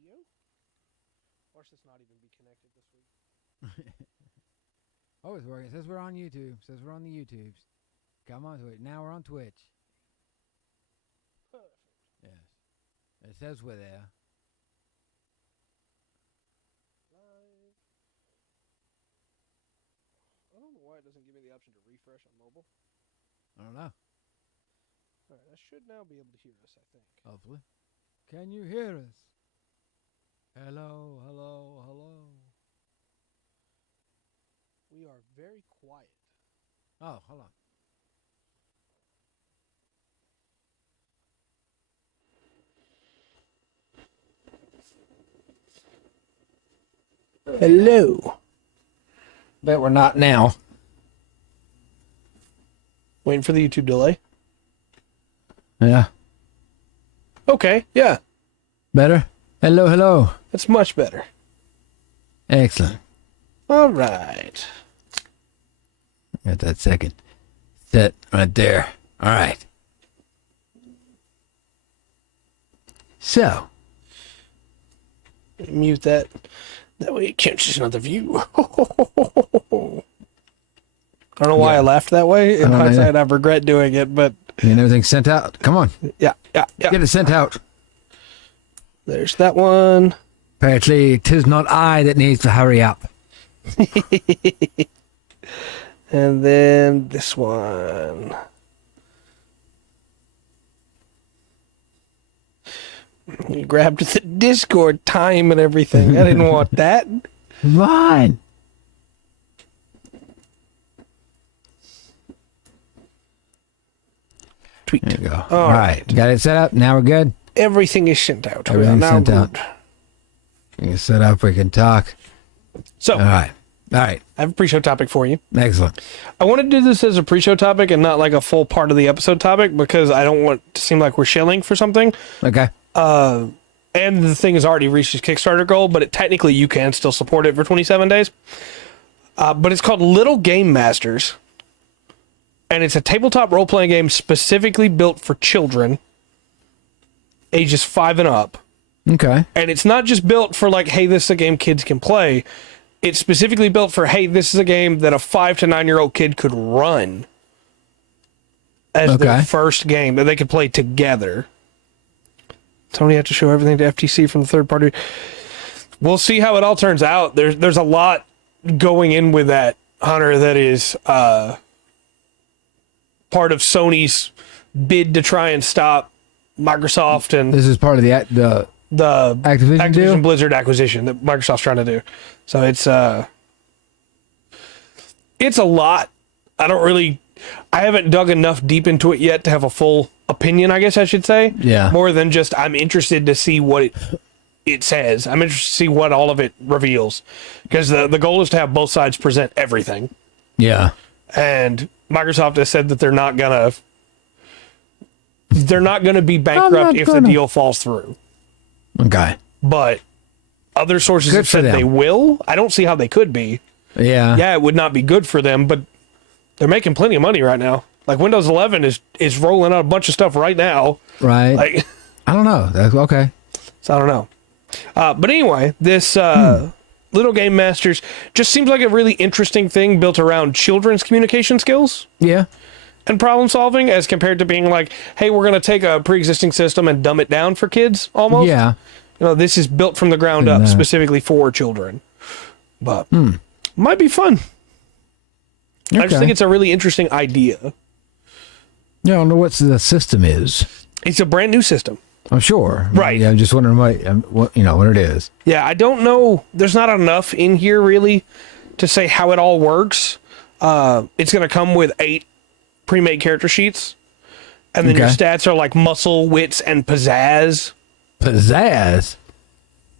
video. Watch this not even be connected this week. Oh, it's working. It says we're on YouTube. It says we're on the YouTubes. Come on to it. Now we're on Twitch. Perfect. Yes. It says we're there. Live. I don't know why it doesn't give me the option to refresh on mobile. I don't know. Alright, I should now be able to hear us, I think. Hopefully. Can you hear us? Hello, hello, hello. We are very quiet. Oh, hold on. Hello. Bet we're not now. Waiting for the YouTube delay. Yeah. Okay, yeah. Better? Hello, hello. That's much better. Excellent. Alright. Got that second set right there. All right. So. Mute that. That way it catches another view. I don't know why I laughed that way. In hindsight, I regret doing it, but... And everything's sent out. Come on. Yeah. Get it sent out. There's that one. Apparently, 'tis not I that needs to hurry up. And then this one. You grabbed the Discord time and everything. I didn't want that. Come on. Tweet. There you go. All right. Got it set up. Now we're good. Everything is sent out. Everything's now sent good. out. We can set up. We can talk. So, All right. I have a pre-show topic for you. Excellent. I want to do this as a pre-show topic and not like a full part of the episode topic because I don't want to seem like we're shilling for something. Okay. And the thing has already reached its Kickstarter goal, but technically you can still support it for 27 days. But it's called Little Game Masters. And it's a tabletop role-playing game specifically built for children, ages 5 and up. Okay. And it's not just built for like, hey, this is a game kids can play. It's specifically built for, hey, this is a game that a 5 to 9-year-old kid could run as their first game that they could play together. Tony had to show everything to FTC from the third party. We'll see how it all turns out. There's a lot going in with that, Hunter, that is part of Sony's bid to try and stop Microsoft, and this is part of the Activision deal? Blizzard acquisition that Microsoft's trying to do. So it's a lot. I haven't dug enough deep into it yet to have a full opinion, I guess I should say. Yeah. More than just I'm interested to see what it says. I'm interested to see what all of it reveals. Because the goal is to have both sides present everything. Yeah. And Microsoft has said that they're not gonna be bankrupt if the deal falls through. Okay. But other sources have said they will. I don't see how they could be. Yeah. Yeah, it would not be good for them, but they're making plenty of money right now. Like Windows 11 is rolling out a bunch of stuff right now. Right. Like, I don't know. That's okay. So I don't know. But anyway, this Little Game Masters just seems like a really interesting thing built around children's communication skills. Yeah. And problem solving as compared to being like, hey, we're going to take a pre-existing system and dumb it down for kids almost. Yeah. You know, this is built from the ground up specifically for children. But might be fun. Okay. I just think it's a really interesting idea. Yeah, I don't know what the system is. It's a brand new system. I'm sure. Right. Yeah, I'm just wondering what it is. Yeah, I don't know. There's not enough in here really to say how it all works. It's going to come with 8 pre-made character sheets. And then your stats are like muscle, wits, and pizzazz. Pizzazz?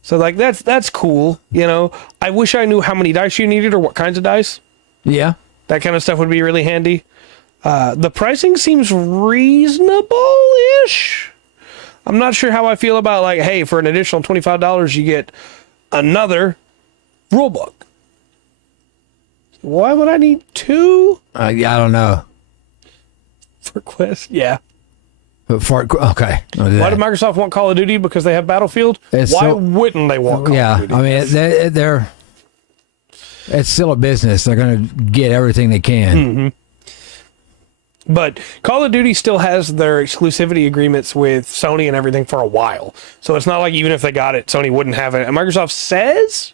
So like that's cool, you know. I wish I knew how many dice you needed or what kinds of dice. Yeah. That kind of stuff would be really handy. The pricing seems reasonable-ish. I'm not sure how I feel about like, hey, for an additional $25 you get another rulebook. Why would I need 2? I don't know. For Quest? Yeah. Okay. Why did Microsoft want Call of Duty? Because they have Battlefield? Why wouldn't they want Call of Duty? I mean, they're it's still a business. They're going to get everything they can. Mm-hmm. But Call of Duty still has their exclusivity agreements with Sony and everything for a while. So it's not like even if they got it, Sony wouldn't have it. And Microsoft says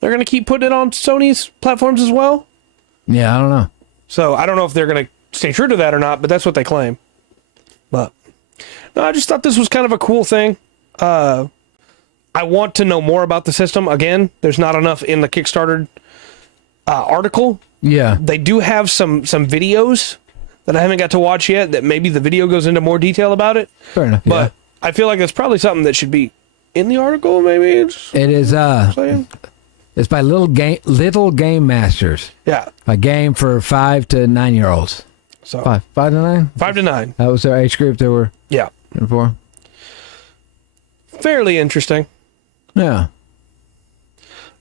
they're going to keep putting it on Sony's platforms as well. Yeah, I don't know. So I don't know if they're going to stay true to that or not, but that's what they claim. But no, I just thought this was kind of a cool thing. I want to know more about the system. Again, there's not enough in the Kickstarter article. Yeah. They do have some videos that I haven't got to watch yet that maybe the video goes into more detail about it. Fair enough. But I feel like that's probably something that should be in the article, maybe. It is it's by Little Game Masters. Yeah. A game for 5 to 9 year olds. So 5 to 9? 5 to 9. That was their age group they were in for. Fairly interesting. Yeah.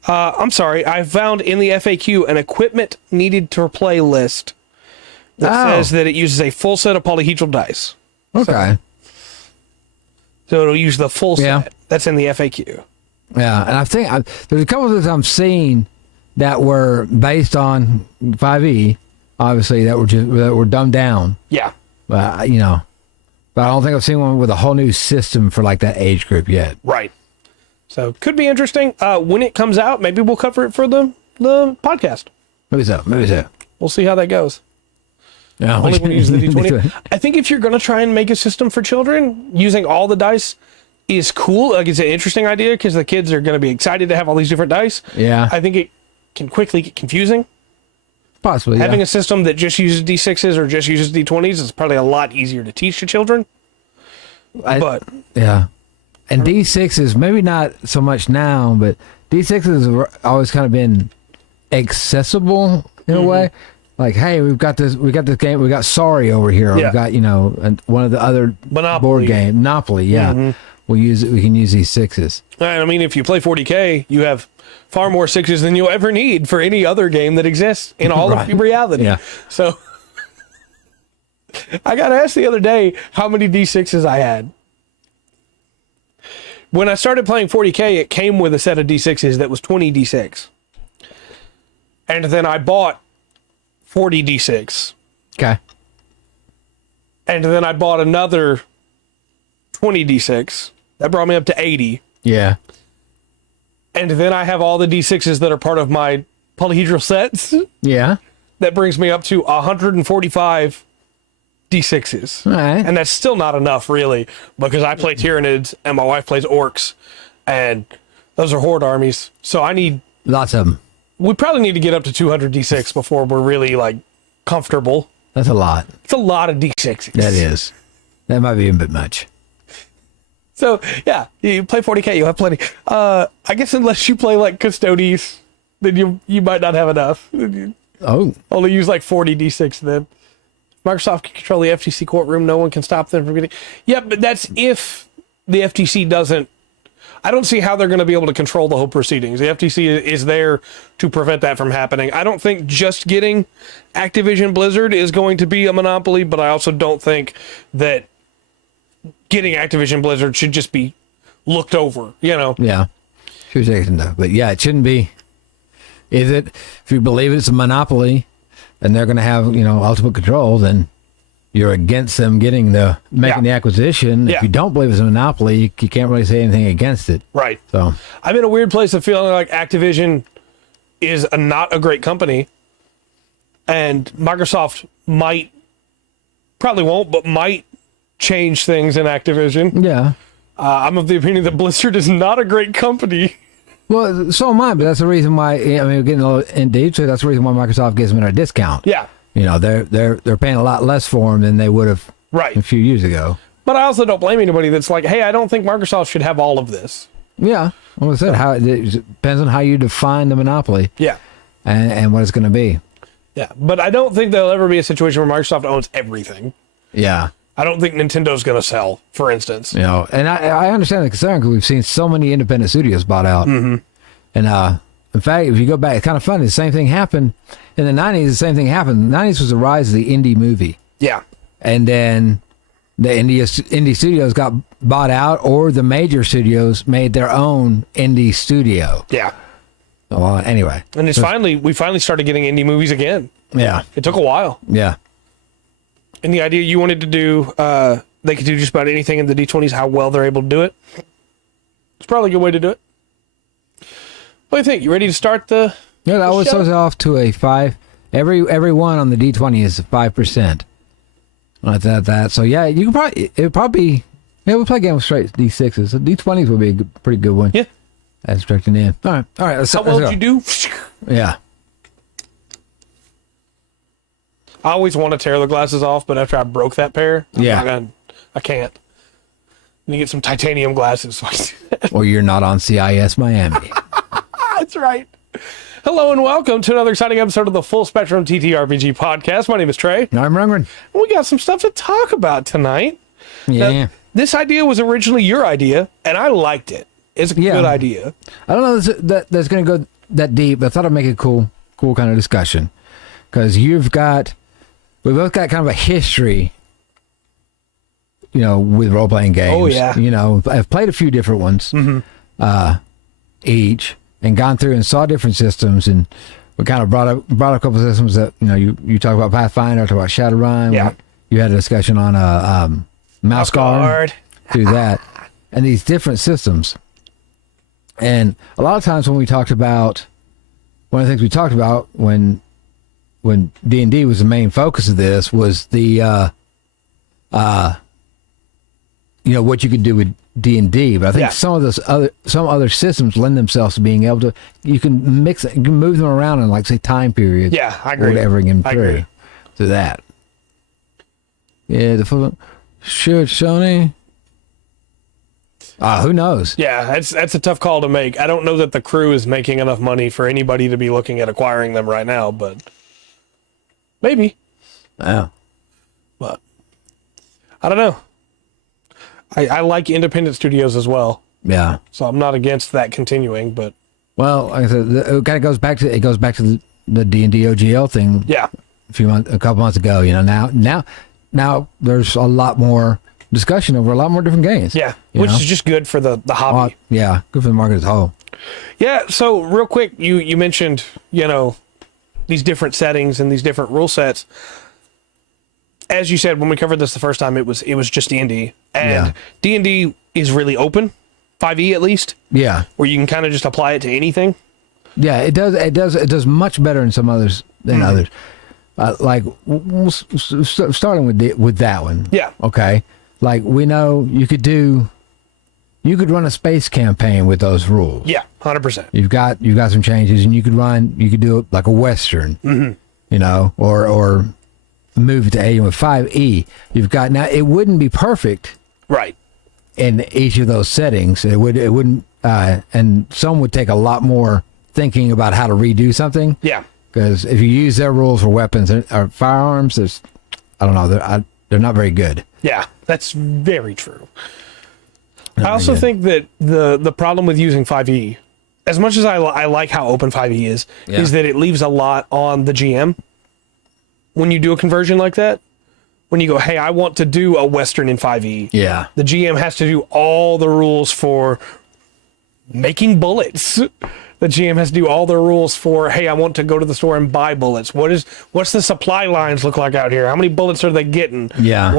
I'm sorry. I found in the FAQ an equipment needed to play list that says that it uses a full set of polyhedral dice. Okay. So it'll use the full set. That's in the FAQ. Yeah, and I think there's a couple of things I'm seeing that were based on 5e, obviously that were dumbed down. Yeah. But I don't think I've seen one with a whole new system for like that age group yet. Right. So could be interesting. When it comes out, maybe we'll cover it for the podcast. Maybe so. We'll see how that goes. Yeah, only when you use the D20. I think if you're going to try and make a system for children, using all the dice is cool. Like, it's an interesting idea because the kids are going to be excited to have all these different dice. Yeah. I think it can quickly get confusing. Possibly, Having a system that just uses D6s or just uses D20s is probably a lot easier to teach to children. Yeah. And D6s, maybe not so much now, but D6s have always kind of been accessible in a way. Like, hey, we got this game, we got Sorry over here, or we got, one of the other board game, Monopoly, we can use these sixes. I mean, if you play 40K, you have far more sixes than you'll ever need for any other game that exists in all of reality. Yeah. So I got asked the other day how many D6s I had. When I started playing 40K, it came with a set of D6s that was 20 D6. And then I bought 40 D6. Okay. And then I bought another 20 D6. That brought me up to 80. Yeah. And then I have all the D6s that are part of my polyhedral sets. Yeah. That brings me up to 145 D6s. All right. And that's still not enough, really, because I play Tyranids and my wife plays Orcs. And those are Horde armies. So I need... lots of them. We probably need to get up to 200 D6 before we're really, comfortable. That's a lot. It's a lot of D6s. That is. That might be a bit much. So, yeah, you play 40K, you'll have plenty. I guess unless you play, Custodes, then you might not have enough. Oh. Only use, 40 D6 then. Microsoft can control the FTC courtroom. No one can stop them from getting... Yeah, but that's if the FTC doesn't... I don't see how they're going to be able to control the whole proceedings. The FTC is there to prevent that from happening. I don't think just getting Activision Blizzard is going to be a monopoly, but I also don't think that getting Activision Blizzard should just be looked over, Yeah. Sure, though. But yeah, it shouldn't be. Is it? If you believe it's a monopoly and they're going to have, ultimate control, then you're against them making the acquisition. If you don't believe it's a monopoly, you can't really say anything against it. Right. So I'm in a weird place of feeling like Activision is not a great company, and Microsoft probably won't, but might change things in Activision. Yeah. I'm of the opinion that Blizzard is not a great company. Well, so am I, but that's the reason why, we're getting a little in deep, so that's the reason why Microsoft gives them a discount. Yeah. They're paying a lot less for them than they would have a few years ago. But I also don't blame anybody that's like, hey, I don't think Microsoft should have all of this. Yeah. Well, I said, it depends on how you define the monopoly. Yeah. And what it's going to be. Yeah. But I don't think there'll ever be a situation where Microsoft owns everything. Yeah. I don't think Nintendo's going to sell, for instance. And I understand the concern because we've seen so many independent studios bought out. Mm-hmm. And in fact, if you go back, it's kind of funny. The same thing happened in the 90s. The same thing happened. The 90s was the rise of the indie movie. Yeah. And then the indie studios got bought out, or the major studios made their own indie studio. Yeah. Well, anyway. And we finally started getting indie movies again. Yeah. It took a while. Yeah. And the idea you wanted to do, they could do just about anything in the D20s, how well they're able to do it. It's probably a good way to do it. What do you think? You ready to start the Yeah, that was show? off to a 5. Every one on the D20 is 5%. Like that. So yeah, you can probably we'll play a game with straight D6s. So D20s would be a pretty good one. Yeah. That's directing in. All right. How well did you do? Yeah. I always want to tear the glasses off, but after I broke that pair, I can't. You get some titanium glasses. Or you're not on CIS Miami. That's right. Hello and welcome to another exciting episode of the Full Spectrum TTRPG podcast. My name is Trey. I'm Rungren. We got some stuff to talk about tonight. Yeah. Now, this idea was originally your idea, and I liked it. It's a good idea. I don't know that's going to go that deep, but I thought I'd make it cool kind of discussion. Because we both got kind of a history, with role-playing games. Oh, yeah. I've played a few different ones, each, and gone through and saw different systems, and we kind of brought up a couple of systems that, you talk about Pathfinder, talk about Shadowrun. Yeah. You had a discussion on Mouse Guard. Through that. And these different systems. And a lot of times when we talked about, one of the things we talked about when D&D was the main focus of this was the, what you could do with D&D. But I think some other systems lend themselves to being able to, you can move them around in, like, say, time periods. Yeah, I agree. Or whatever, and I agree. through that. Yeah, should Sony? Who knows? Yeah, that's a tough call to make. I don't know that the crew is making enough money for anybody to be looking at acquiring them right now, but maybe. Yeah. But I don't know. I like independent studios as well. Yeah. So I'm not against that continuing, but well, like I said, it kind of goes back to the D&D OGL thing. Yeah. A couple months ago. Now there's a lot more discussion over a lot more different games. Yeah, which is just good for the hobby. Yeah, good for the market as a whole. Yeah, so real quick, you mentioned, these different settings and these different rule sets. As you said, when we covered this the first time, it was just D&D. And D&D is really open, 5e at least. Yeah. Where you can kind of just apply it to anything. Yeah, it does much better in some others than others. Like, starting with that one. Yeah. Okay. Like, we know you could run a space campaign with those rules. Yeah, 100%. You've got some changes, and you could do it like a Western, or move it to Alien with 5e. Now, it wouldn't be perfect. Right. In each of those settings. It wouldn't, and some would take a lot more thinking about how to redo something. Yeah. Because if you use their rules for weapons or firearms, I don't know, they're not very good. Yeah, that's very true. I also think that the problem with using 5e, as much as I like how open 5e is that it leaves a lot on the GM when you do a conversion like that. When you go, hey, I want to do a Western in 5e. Yeah. The GM has to do all the rules for making bullets. The GM has to do all the rules for, hey, I want to go to the store and buy bullets. What's the supply lines look like out here? How many bullets are they getting? Yeah.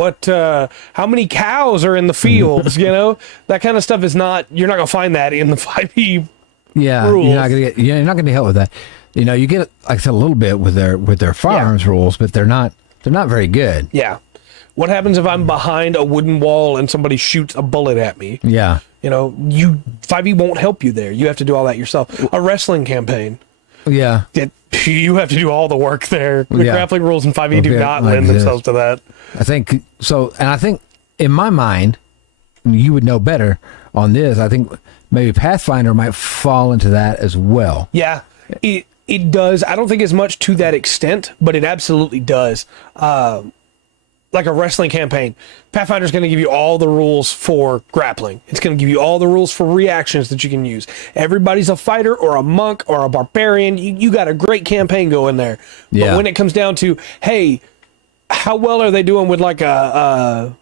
How many cows are in the fields? That kind of stuff you're not going to find that in the 5e. Yeah. Rules. You're not going to help with that. You get, like I said, a little bit with their firearms rules, but they're not very good. Yeah. What happens if I'm behind a wooden wall and somebody shoots a bullet at me? Yeah. 5e won't help you there. You have to do all that yourself. A wrestling campaign. Yeah. You have to do all the work there. The grappling rules in 5e do not lend themselves to that. I think so. And I think in my mind, you would know better on this. I think maybe Pathfinder might fall into that as well. Yeah, it does. I don't think as much to that extent, but it absolutely does. Like a wrestling campaign, Pathfinder's going to give you all the rules for grappling. It's going to give you all the rules for reactions that you can use. Everybody's a fighter or a monk or a barbarian. You got a great campaign going there. Yeah. But when it comes down to, hey, how well are they doing with like a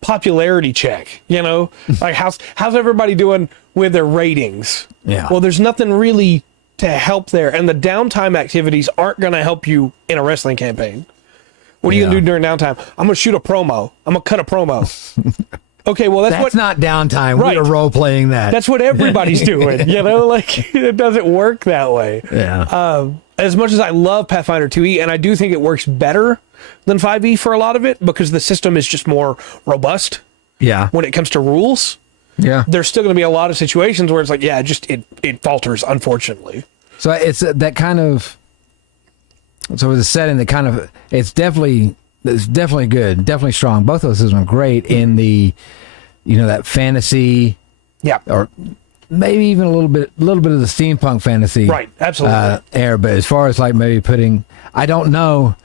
popularity check, you know? Like how's everybody doing with their ratings? Yeah. Well, there's nothing really to help there, and the downtime activities aren't going to help you in a wrestling campaign. What are you going to do during downtime? I'm going to shoot a promo. I'm going to cut a promo. Okay, well, that's not downtime. Right. We're role playing that. That's what everybody's doing, you know? Like, it doesn't work that way. Yeah. As much as I love Pathfinder 2e, and I do think it works better than 5e for a lot of it, because the system is just more robust Yeah. when it comes to rules. Yeah. There's still going to be a lot of situations where it's like, yeah, it falters, unfortunately. So it's that kind of. So it's a setting that kind of it's definitely good, definitely strong. Both of those systems are great in the, that fantasy. Yeah. Or maybe even a little bit of the steampunk fantasy. Right. Absolutely. But as far as like maybe I don't know.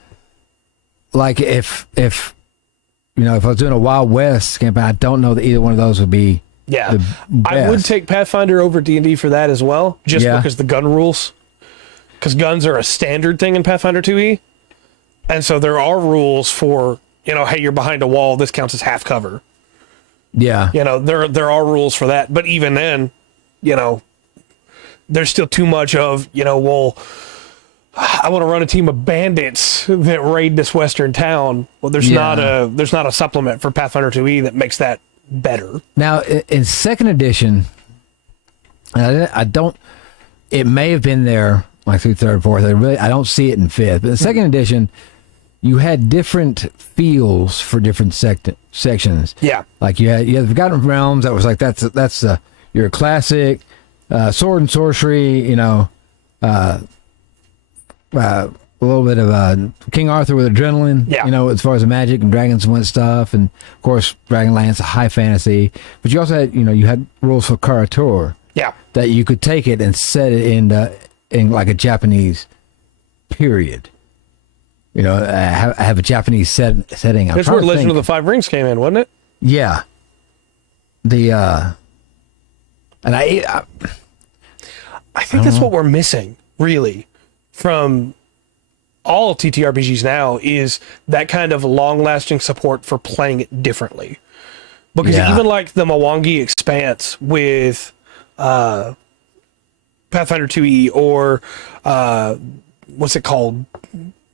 Like if I was doing a Wild West campaign, I don't know that either one of those would be. Yeah, I would take Pathfinder over D&D for that as well, just because the gun rules. Because guns are a standard thing in Pathfinder 2e. And so there are rules for, hey, you're behind a wall, this counts as half cover. Yeah. There are rules for that. But even then, there's still too much of, well, I want to run a team of bandits that raid this western town. Well, there's not a supplement for Pathfinder 2e that makes that better. Now, in second edition, I don't. It may have been there like through third, fourth. I don't see it in fifth. But in second edition, you had different feels for different sections. Yeah, like you had the Forgotten Realms. That was like that's your classic sword and sorcery. A little bit of King Arthur with adrenaline, as far as the magic and dragons and stuff, and of course Dragonlance, a high fantasy. But you also had, you had rules for Karator, that you could take it and set it in like a Japanese period. Have a Japanese setting. That's where Legend of the Five Rings came in, wasn't it? Yeah. And I think that's what we're missing, really, from all TTRPGs now, is that kind of long-lasting support for playing it differently. Because even like the Mwangi Expanse with Pathfinder 2e, or what's it called?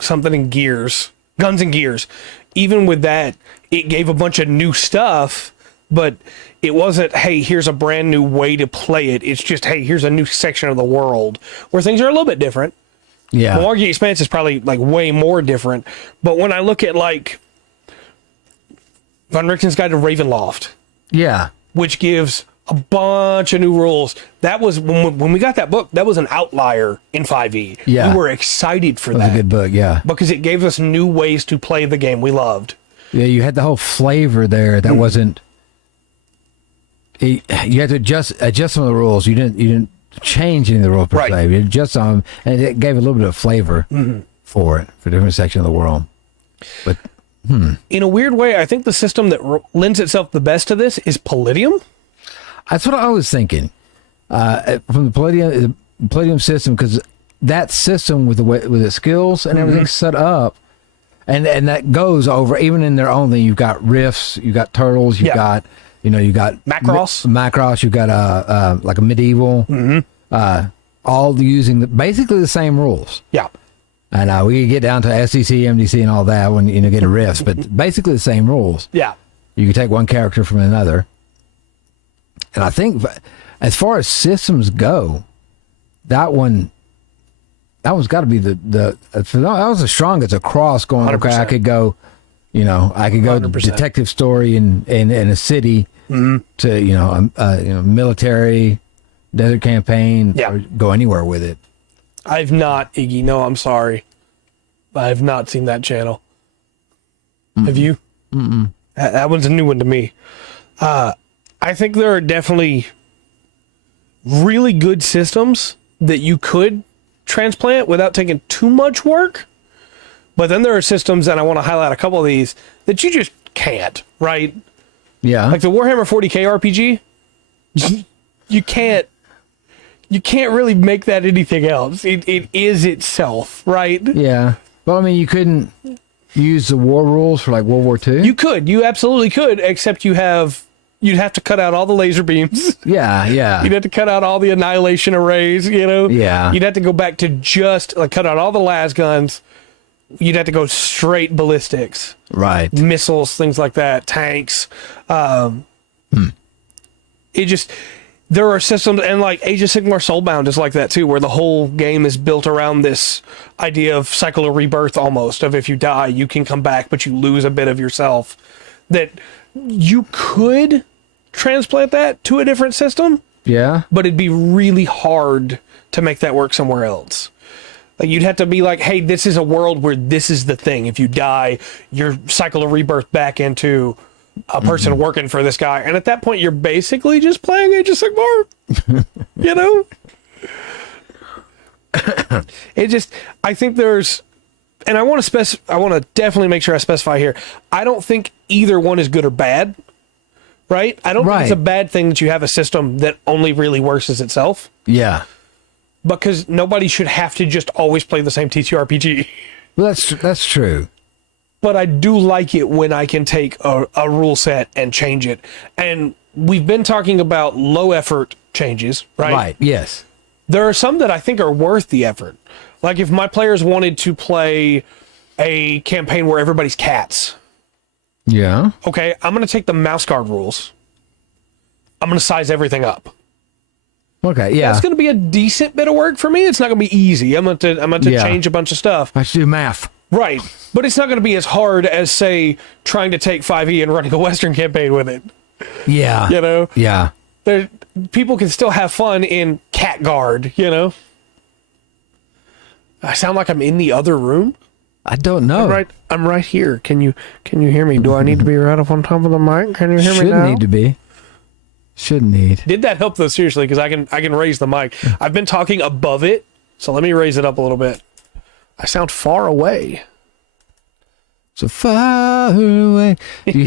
Something in Gears. Guns and Gears. Even with that, it gave a bunch of new stuff, but it wasn't, hey, here's a brand new way to play it. It's just, hey, here's a new section of the world where things are a little bit different. Yeah. Mwangi Expanse is probably like way more different. But when I look at like Von Richten's Guide to Ravenloft, which gives a bunch of new rules, that was when we got that book, that was an outlier in 5e. We were excited for that. It was a good book, because it gave us new ways to play the game we loved. Yeah, you had the whole flavor there that wasn't. You had to adjust some of the rules. You didn't change any of the rules per se. You adjust some, and it gave a little bit of flavor for different sections of the world. But in a weird way, I think the system that lends itself the best to this is Palladium. That's what I was thinking from the Palladium system, because that system with the skills and everything set up, and that goes over even in their own thing. You've got rifts, you've got turtles, you've got. You got Macross. You got like a medieval, all using basically the same rules. Yeah, and we could get down to SCC, MDC, and all that when get a rifts, but basically the same rules. Yeah, you can take one character from another, and I think as far as systems go, that one's got to be that was the strongest across going. 100%. Okay, I could go. I could go 100%. Detective story in a city to military desert campaign. Or go anywhere with it. I've not, Iggy. No, I'm sorry. I've not seen that channel. Have you? That one's a new one to me. I think there are definitely really good systems that you could transplant without taking too much work. But then there are systems, and I want to highlight a couple of these, that you just can't, right? Yeah. Like the Warhammer 40k RPG, you can't really make that anything else. It is itself, right? Yeah. Well, I mean, you couldn't use the war rules for like World War II? You absolutely could, except you'd have to cut out all the laser beams. Yeah. You'd have to cut out all the annihilation arrays, Yeah. You'd have to go back to just like cut out all the las guns. You'd have to go straight ballistics. Right. Missiles, things like that, tanks. There are systems, and like Age of Sigmar Soulbound is like that too, where the whole game is built around this idea of cycle of rebirth almost, of if you die, you can come back, but you lose a bit of yourself. That you could transplant that to a different system. Yeah. But it'd be really hard to make that work somewhere else. Like you'd have to be like, hey, this is a world where this is the thing. If you die, your cycle of rebirth back into a person working for this guy. And at that point, you're basically just playing Age of Sigmar. I think there's, and I want to definitely make sure I specify here. I don't think either one is good or bad, right? I don't think it's a bad thing that you have a system that only really works as itself. Yeah. Because nobody should have to just always play the same TTRPG. Well, that's true. But I do like it when I can take a rule set and change it. And we've been talking about low effort changes, right? Right, yes. There are some that I think are worth the effort. Like if my players wanted to play a campaign where everybody's cats. Yeah. Okay, I'm going to take the mouse guard rules. I'm going to size everything up. Okay, yeah. That's going to be a decent bit of work for me. It's not going to be easy. I'm going to change a bunch of stuff. I should do math. Right. But it's not going to be as hard as, say, trying to take 5e and running a Western campaign with it. Yeah. Yeah. People can still have fun in Cat Guard, I sound like I'm in the other room? I don't know. I'm right here. Can you hear me? Do I need to be right up on top of the mic? Can you hear me now? Shouldn't need to be. Shouldn't need. Did that help though, seriously? Because I can raise the mic. I've been talking above it, so let me raise it up a little bit. I sound far away. So far away. Do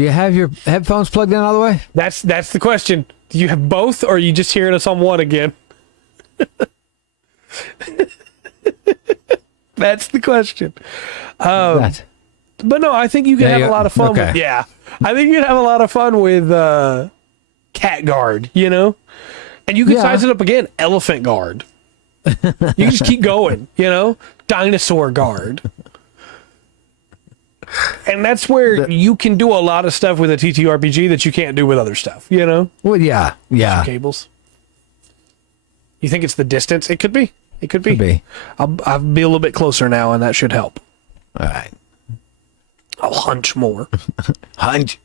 you have your headphones plugged in all the way? That's the question. Do you have both, or are you just hearing us on one again? That's the question. But no, I think you can have a lot of fun with. Yeah, I think you can have a lot of fun with Cat Guard. And you can size it up again. Elephant Guard. You can just keep going. Dinosaur Guard. And that's where you can do a lot of stuff with a TTRPG that you can't do with other stuff, Well, yeah. Cables. You think it's the distance? It could be. Could be. I'll be a little bit closer now, and that should help. All right. I'll hunch more. Hunch.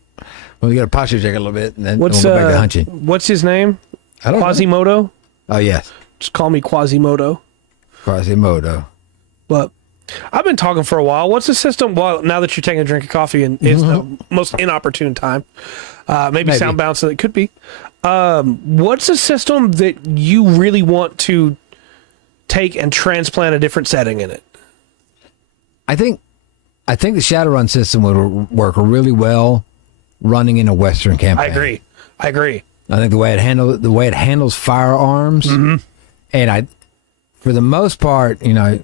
Well, you got to posture check a little bit, and then we'll go back to hunching. What's his name? I don't know. Quasimodo? Oh, yes. Just call me Quasimodo. Quasimodo. But I've been talking for a while. What's the system? Well, now that you're taking a drink of coffee, and it's the most inopportune time. Maybe sound bounce, so it could be. What's a system that you really want to take and transplant a different setting in it? I think the Shadowrun system would work really well running in a Western campaign. I agree. I think the way it handles firearms, and for the most part, you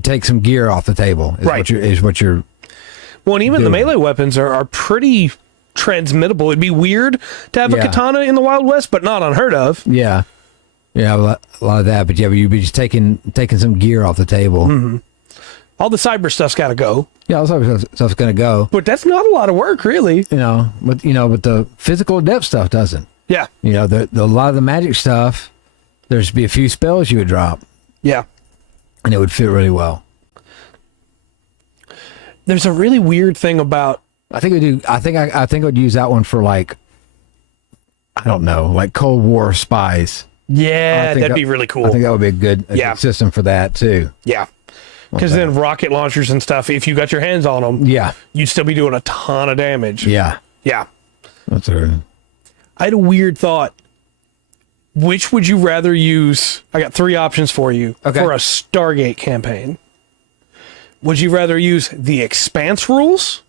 take some gear off the table. Is what you're. Well, and even the melee weapons are pretty transmittable. It'd be weird to have a katana in the Wild West, but not unheard of. Yeah. Yeah, a lot of that, but you'd be just taking some gear off the table. Mm-hmm. All the cyber stuff's got to go. Yeah, all the cyber stuff's going to go. But that's not a lot of work, really. But the physical adept stuff doesn't. Yeah. A lot of the magic stuff, there's be a few spells you would drop. Yeah. And it would fit really well. There's a really weird thing about. I think I'd use that one for like Cold War spies. Yeah, that'd be really cool. I think that would be a good system for that too. Yeah. Because then rocket launchers and stuff, if you got your hands on them, you'd still be doing a ton of damage. Yeah. Yeah. That's right. I had a weird thought. Which would you rather use? I got 3 options for you for a Stargate campaign. Would you rather use the Expanse rules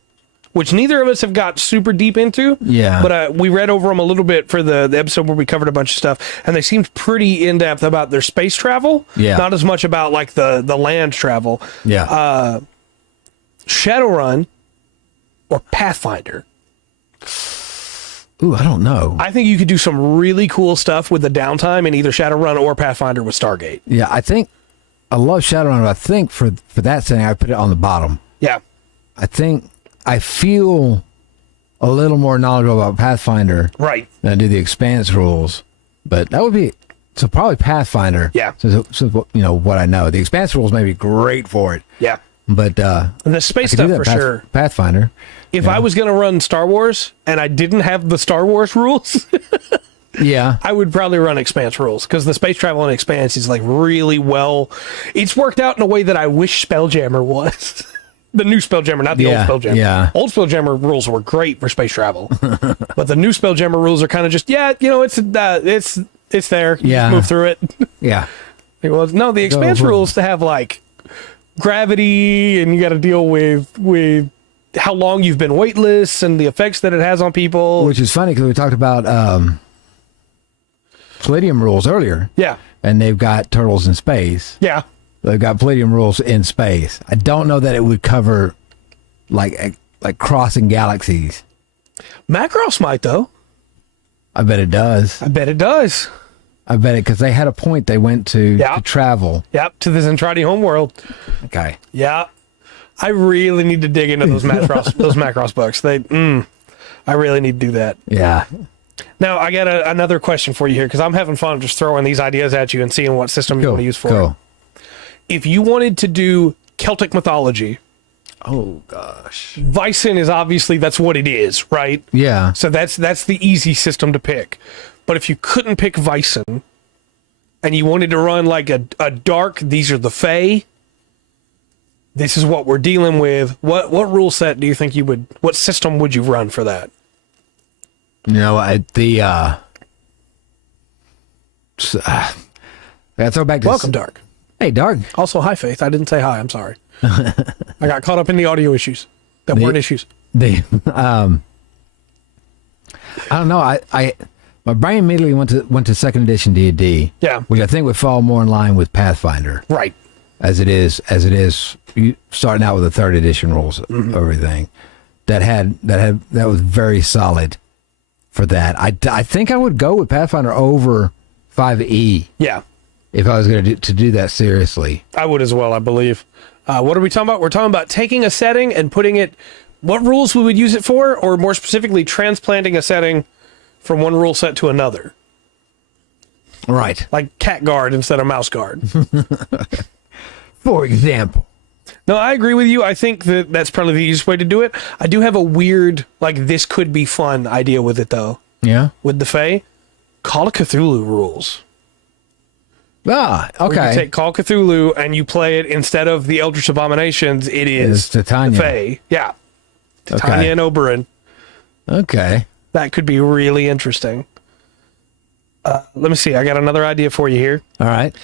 which neither of us have got super deep into. Yeah. But we read over them a little bit for the episode where we covered a bunch of stuff, and they seemed pretty in-depth about their space travel. Yeah. Not as much about, like, the land travel. Yeah. Shadowrun or Pathfinder? Ooh, I don't know. I think you could do some really cool stuff with the downtime in either Shadowrun or Pathfinder with Stargate. Yeah, I love Shadowrun, but I think for that setting, I put it on the bottom. Yeah. I feel a little more knowledgeable about Pathfinder. Right. Than I do the Expanse rules. But that would be, so probably Pathfinder. Yeah. So what I know. The Expanse rules may be great for it. Yeah. But and the space stuff for sure. Pathfinder. If I was going to run Star Wars and I didn't have the Star Wars rules, yeah, I would probably run Expanse rules because the space travel in Expanse is like really well. It's worked out in a way that I wish Spelljammer was. The new Spelljammer, not the old Spelljammer. Yeah. Old Spelljammer rules were great for space travel, but the new Spelljammer rules are kind of just it's there. You just move through it. Yeah. Well, no, the Expanse rules to have like gravity, and you got to deal with how long you've been weightless and the effects that it has on people. Which is funny because we talked about Palladium rules earlier. Yeah. And they've got turtles in space. Yeah. They've got Palladium rules in space. I don't know that it would cover like crossing galaxies. Macross might, though. I bet it does. I bet it does. I bet it because they had a point they went to travel. Yep, to the Zentradi homeworld. Okay. Yeah. I really need to dig into those Macross books. I really need to do that. Yeah. Now, I got another question for you here because I'm having fun just throwing these ideas at you and seeing what system you want to use for it. If you wanted to do Celtic mythology, oh gosh, Vysen is obviously that's what it is, right? Yeah. So that's the easy system to pick. But if you couldn't pick Vysen and you wanted to run like a dark, these are the Fae, this is what we're dealing with, what rule set do you think what system would you run for that? I gotta throw back to Welcome, Dark. Hey, Dark. Also, hi, Faith. I didn't say hi. I'm sorry. I got caught up in the audio issues that weren't issues. I don't know. My brain immediately went to second edition D&D. Yeah. Which I think would fall more in line with Pathfinder. Right. As it is you starting out with the third edition rules, everything that was very solid for that. I think I would go with Pathfinder over 5e. Yeah. If I was going to do that seriously. I would as well, I believe. What are we talking about? We're talking about taking a setting and putting it, what rules we would use it for, or more specifically, transplanting a setting from one rule set to another. Right. Like cat guard instead of mouse guard. For example. No, I agree with you. I think that's probably the easiest way to do it. I do have a weird, like, this could be fun idea with it, though. Yeah? With the Fae. Call of Cthulhu rules. Ah, okay. Where you take Call of Cthulhu and you play it instead of the Eldritch Abominations, it is Titania. The Fae. Yeah. Titania and Oberyn. Okay. That could be really interesting. Let me see. I got another idea for you here. All right.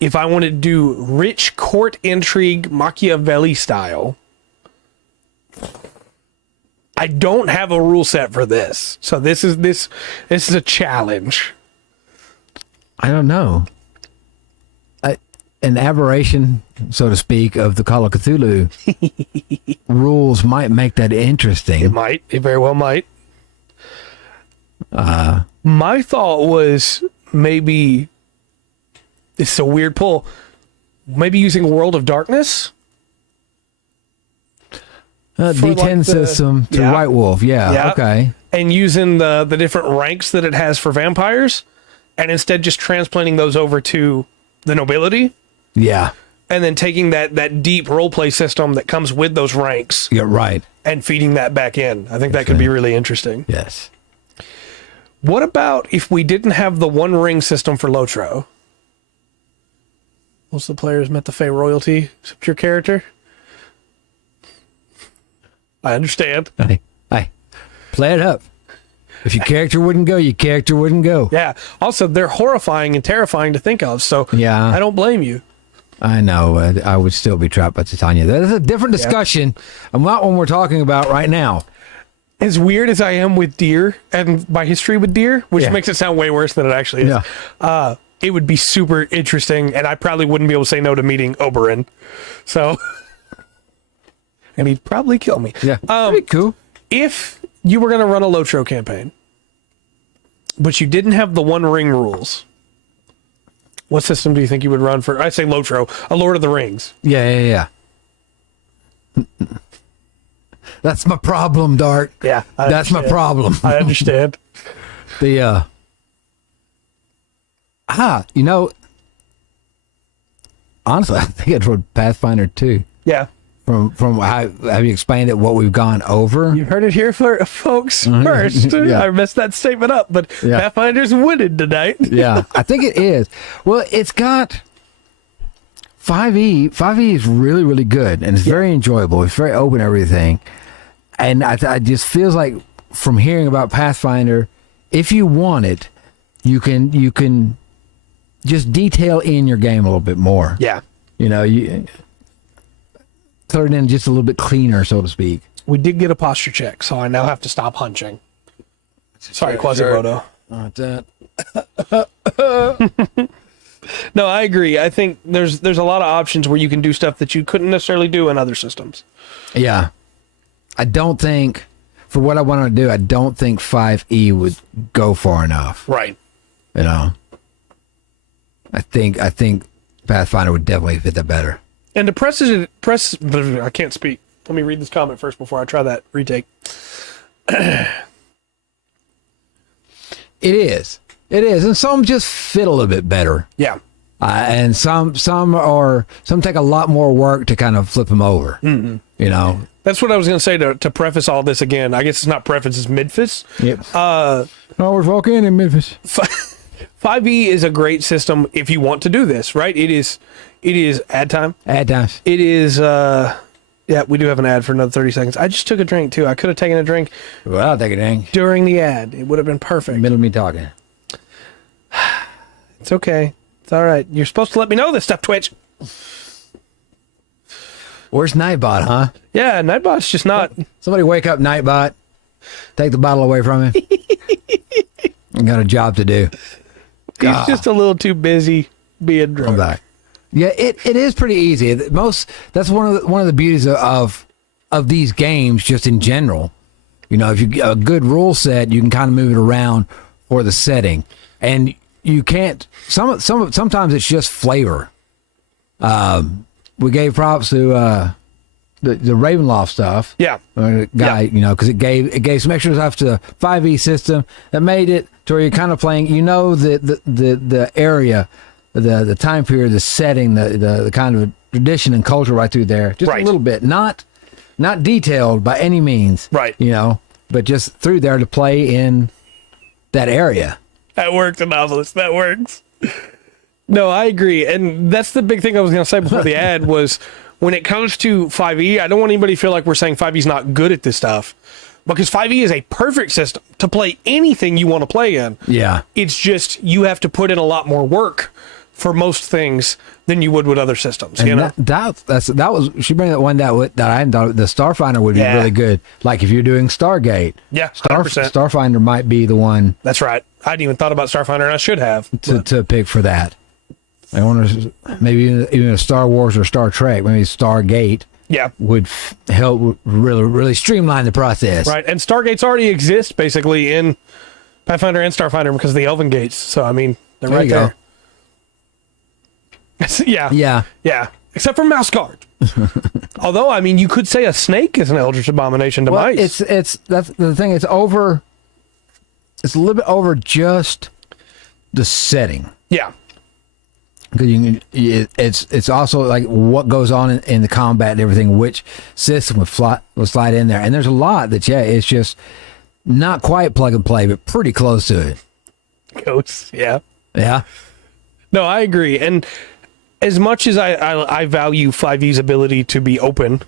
If I wanted to do rich court intrigue Machiavelli style, I don't have a rule set for this. So this is a challenge. I don't know. An aberration, so to speak, of the Call of Cthulhu rules might make that interesting. It might. It very well might. My thought was maybe, it's a weird pull, maybe using World of Darkness. D10 like system through White Wolf. Yeah. Okay. And using the different ranks that it has for vampires, and instead just transplanting those over to the nobility. Yeah. And then taking that deep roleplay system that comes with those ranks. Yeah, right. And feeding that back in. I think that could be really interesting. Yes. What about if we didn't have the one ring system for Lotro? Most of the players met the Fey royalty, except your character. I understand. Hey, play it up. If your character wouldn't go, your character wouldn't go. Yeah. Also, they're horrifying and terrifying to think of, so yeah. I don't blame you. I know. I would still be trapped by Titania. That is a different discussion. And not one we're talking about right now. as weird as I am with deer and my history with deer, which makes it sound way worse than it actually is, it would be super interesting, and I probably wouldn't be able to say no to meeting Oberyn. So, and he'd probably kill me. Yeah, pretty cool. If you were going to run a Lotro campaign, but you didn't have the One Ring rules, what system do you think you would run for? I say Lotro, a Lord of the Rings. Yeah. That's my problem, Dark. Yeah, that's my problem. I understand. Honestly, I think I'd run Pathfinder 2. Yeah. From how have you explained it, what we've gone over? You heard it here, folks. First, I messed that statement up, but Pathfinder's winning tonight. Yeah, I think it is. Well, it's got 5e. 5e is really, really good, and it's very enjoyable. It's very open, everything. And I just feels like from hearing about Pathfinder, if you want it, you can just detail in your game a little bit more. Yeah. You turn it in just a little bit cleaner, so to speak. We did get a posture check, so I now have to stop hunching. Sorry, Quasimodo. No, I agree. I think there's a lot of options where you can do stuff that you couldn't necessarily do in other systems. Yeah. I don't think, for what I want to do, I don't think 5e would go far enough. Right. I think Pathfinder would definitely fit that better. And I can't speak. Let me read this comment first before I try that retake. It is. And some just fit a little bit better. Yeah. And some take a lot more work to kind of flip them over. Mm-hmm. That's what I was going to say to preface all this again. I guess it's not preface, it's midface. Yep. We're walking in Memphis. 5e is a great system if you want to do this, right? It is ad time. Ad times. It is, we do have an ad for another 30 seconds. I just took a drink, too. I could have taken a drink. Well, I'll take a drink. During the ad. It would have been perfect. Middle of me talking. It's okay. It's all right. You're supposed to let me know this stuff, Twitch. Where's Nightbot, huh? Yeah, Nightbot's just not. Somebody wake up Nightbot. Take the bottle away from him. I got a job to do. He's just a little too busy being drunk. I'm back. Yeah, it is pretty easy. That's one of the beauties of these games just in general. If you get a good rule set, you can kind of move it around for the setting. And you can't sometimes it's just flavor. We gave props to the Ravenloft stuff. Yeah. Guy, because it gave some extra stuff to the 5e system that made it to where you're kind of playing, the area, the time period, the setting, the kind of tradition and culture right through there. Just a little bit. Not detailed by any means. Right. But just through there to play in that area. That works, Anomalist. That works. No, I agree. And that's the big thing I was going to say before the ad was when it comes to 5e, I don't want anybody to feel like we're saying 5e is not good at this stuff. Because 5e is a perfect system to play anything you want to play in. Yeah. It's just you have to put in a lot more work for most things than you would with other systems. And that was she bring that one that I hadn't thought of, the Starfinder would be really good. Like if you're doing Stargate. Yeah, 100%. Starfinder might be the one. That's right. I hadn't even thought about Starfinder, and I should have to pick for that. I wonder maybe even a Star Wars or Star Trek, maybe Stargate. Yeah, would help really streamline the process. Right, and Stargates already exist basically in Pathfinder and Starfinder because of the Elven Gates. So I mean, they're right there. Yeah. Except for Mouse Guard. Although I mean, you could say a snake is an Eldritch Abomination to mice. It's that's the thing. It's a little bit over just the setting. Yeah. Because it's also like what goes on in the combat and everything, which system will slide in there. And there's a lot that, it's just not quite plug and play, but pretty close to it. Close, yeah. Yeah. No, I agree. And as much as I value 5e's ability to be open,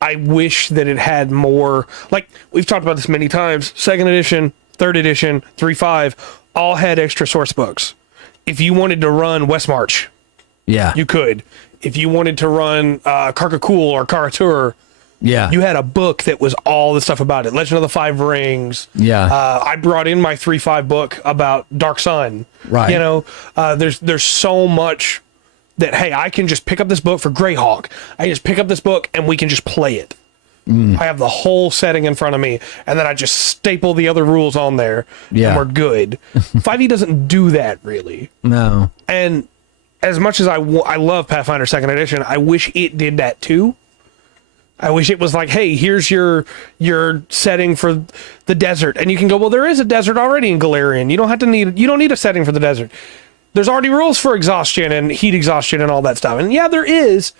I wish that it had more, like we've talked about this many times, 2nd edition, 3rd edition, 3.5, all had extra source books. If you wanted to run Westmarch, you could. If you wanted to run Carcacool or Karatur, Yeah. You had a book that was all the stuff about it. Legend of the Five Rings. Yeah. I brought in my 3.5 book about Dark Sun. Right. You know, there's so much that, hey, I can just pick up this book for Greyhawk. I just pick up this book and we can just play it. I have the whole setting in front of me, and then I just staple the other rules on there, and we're good. 5e doesn't do that, really. No. And as much as I love Pathfinder 2nd Edition, I wish it did that too. I wish it was like, hey, here's your setting for the desert, and you can go, well, there is a desert already in Galarian. You don't need a setting for the desert. There's already rules for exhaustion and heat exhaustion and all that stuff. And yeah, there is.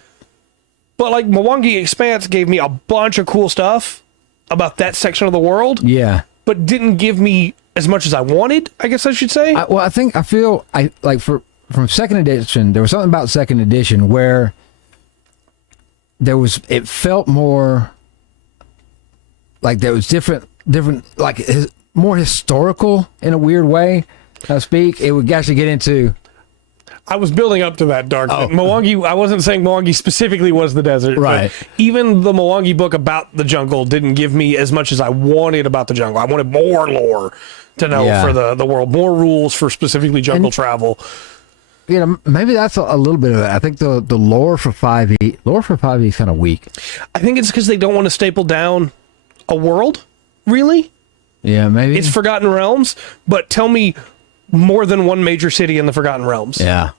But like Mwangi Expanse gave me a bunch of cool stuff about that section of the world. Yeah. But didn't give me as much as I wanted, I guess I should say. I feel like from 2nd Edition, there was something about 2nd Edition where it felt more like there was different, like more historical in a weird way, so to speak. It would actually get into. I was building up to that, Dark. Mwangi, I wasn't saying Mwangi specifically was the desert. Right. Even the Mwangi book about the jungle didn't give me as much as I wanted about the jungle. I wanted more lore to know for the world, more rules for specifically jungle travel. You know, maybe that's a little bit of it. I think the lore for 5e is kind of weak. I think it's because they don't want to staple down a world, really. Yeah, maybe. It's Forgotten Realms, but tell me more than one major city in the Forgotten Realms. Yeah.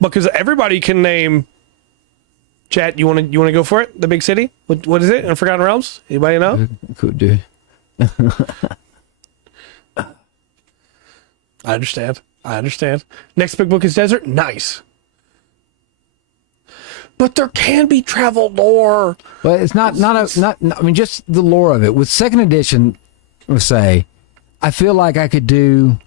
Because everybody can name. Chat, you want to go for it? The big city? What is it in Forgotten Realms? Anybody know? Could do. I understand. Next big book is Desert. Nice. But there can be travel lore. But it's not. I mean, just the lore of it. With 2nd Edition, let's say, I feel like I could do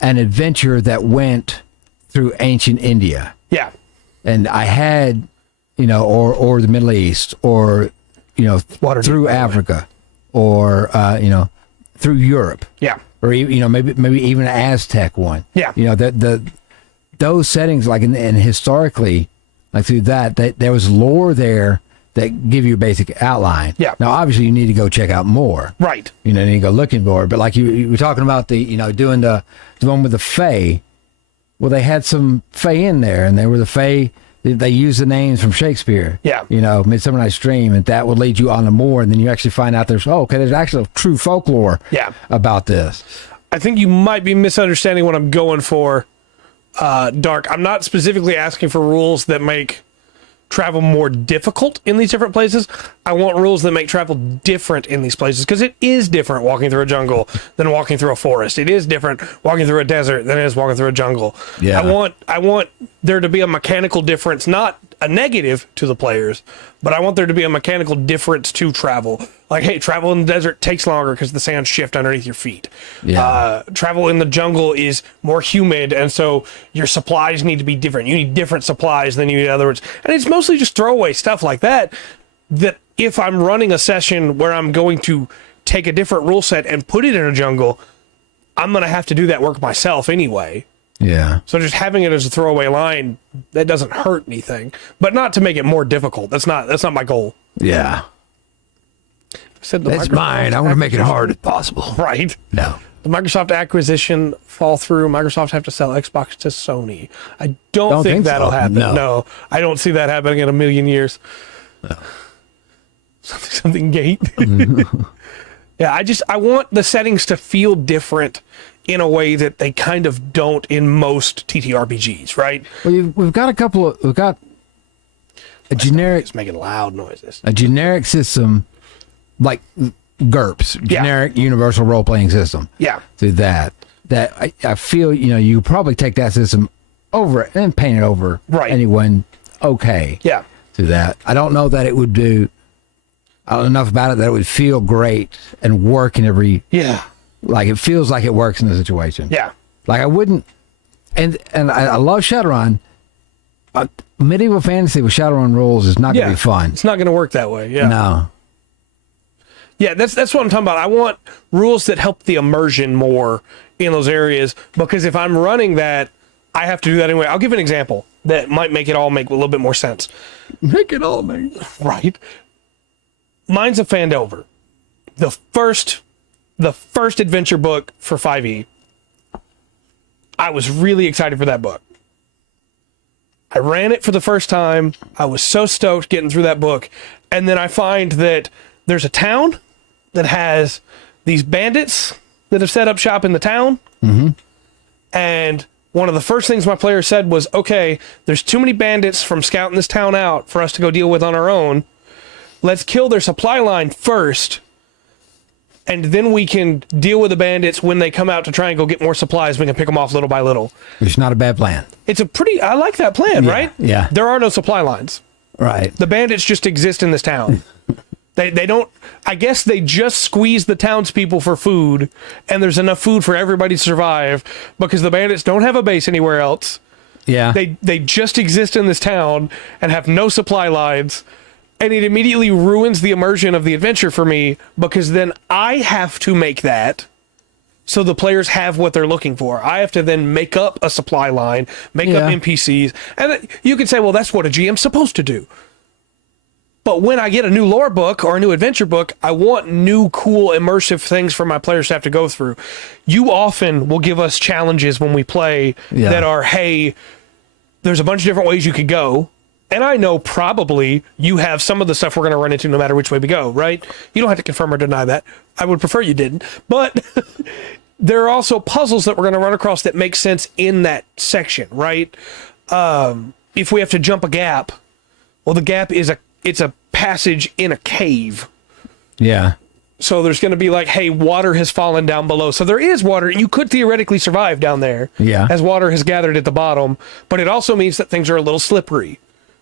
an adventure that went through ancient India. Yeah. And I had, or the Middle East, or, through Africa, or, through Europe. Yeah. Or, maybe even an Aztec one. Yeah. Those settings, like, and historically, like through that, there was lore there that give you a basic outline. Yeah. Now, obviously, you need to go check out more. Right. You need to go looking for it. But like you were talking about doing the one with the Fae. Well, they had some Fae in there, and they were the Fae. They used the names from Shakespeare. Yeah. Midsummer Night's Dream, and that would lead you on to more, and then you actually find out there's actually true folklore. Yeah. About this. I think you might be misunderstanding what I'm going for, Dark. I'm not specifically asking for rules that make travel more difficult in these different places. I want rules that make travel different in these places, because it is different walking through a jungle than walking through a forest. It is different walking through a desert than it is walking through a jungle. Yeah. I want there to be a mechanical difference, not a negative to the players, but I want there to be a mechanical difference to travel. Like, hey, travel in the desert takes longer because the sands shift underneath your feet. Yeah. Travel in the jungle is more humid, and so your supplies need to be different. You need different supplies than you need other ones. And it's mostly just throwaway stuff like that if I'm running a session where I'm going to take a different rule set and put it in a jungle, I'm going to have to do that work myself anyway. Yeah. So just having it as a throwaway line, that doesn't hurt anything, but not to make it more difficult. That's not my goal. Yeah. I said that's mine. I want to make it hard as possible. Right. No. The Microsoft acquisition fall through. Microsoft have to sell Xbox to Sony. I don't think that'll happen. No, I don't see that happening in a million years. No. Something gate. Yeah, I want the settings to feel different in a way that they kind of don't in most TTRPGs, right? Well, we've got a generic. It's making loud noises. A generic system, like GURPS, generic universal role playing system. Yeah. Through that I feel you could probably take that system over and paint it over anyone. Okay. Yeah. Through that, I don't know that it would do. I don't know enough about it that it would feel great and work in every. Yeah. Like it feels like it works in the situation. Yeah. Like I wouldn't, and I love Shadowrun. Medieval fantasy with Shadowrun rules is not going to be fun. It's not going to work that way. Yeah. No. Yeah, that's what I'm talking about. I want rules that help the immersion more in those areas, because if I'm running that, I have to do that anyway. I'll give an example. that might make it all make a little bit more sense. Make it all make right. Minds of Phandelver, the first adventure book for 5e. I was really excited for that book. I ran it for the first time. I was so stoked getting through that book. And then I find that there's a town that has these bandits that have set up shop in the town. Mm-hmm. And one of the first things my player said was, okay, there's too many bandits from scouting this town out for us to go deal with on our own. Let's kill their supply line first, and then we can deal with the bandits when they come out to try and go get more supplies. We can pick them off little by little. It's not a bad plan. I like that plan, right? Yeah. There are no supply lines. Right. The bandits just exist in this town. They don't, I guess they just squeeze the townspeople for food, and there's enough food for everybody to survive because the bandits don't have a base anywhere else. Yeah. They just exist in this town and have no supply lines. And it immediately ruins the immersion of the adventure for me because then I have to make that so the players have what they're looking for. I have to then make up a supply line, make up NPCs. And you could say, well, that's what a GM's supposed to do. But when I get a new lore book or a new adventure book, I want new, cool, immersive things for my players to have to go through. You often will give us challenges when we play that are, hey, there's a bunch of different ways you could go. And I know probably you have some of the stuff we're going to run into no matter which way we go, right? You don't have to confirm or deny that. I would prefer you didn't. But there are also puzzles that we're going to run across that make sense in that section, right? If we have to jump a gap, well, the gap is it's a passage in a cave. Yeah. So there's going to be like, hey, water has fallen down below. So there is water. You could theoretically survive down there as water has gathered at the bottom. But it also means that things are a little slippery,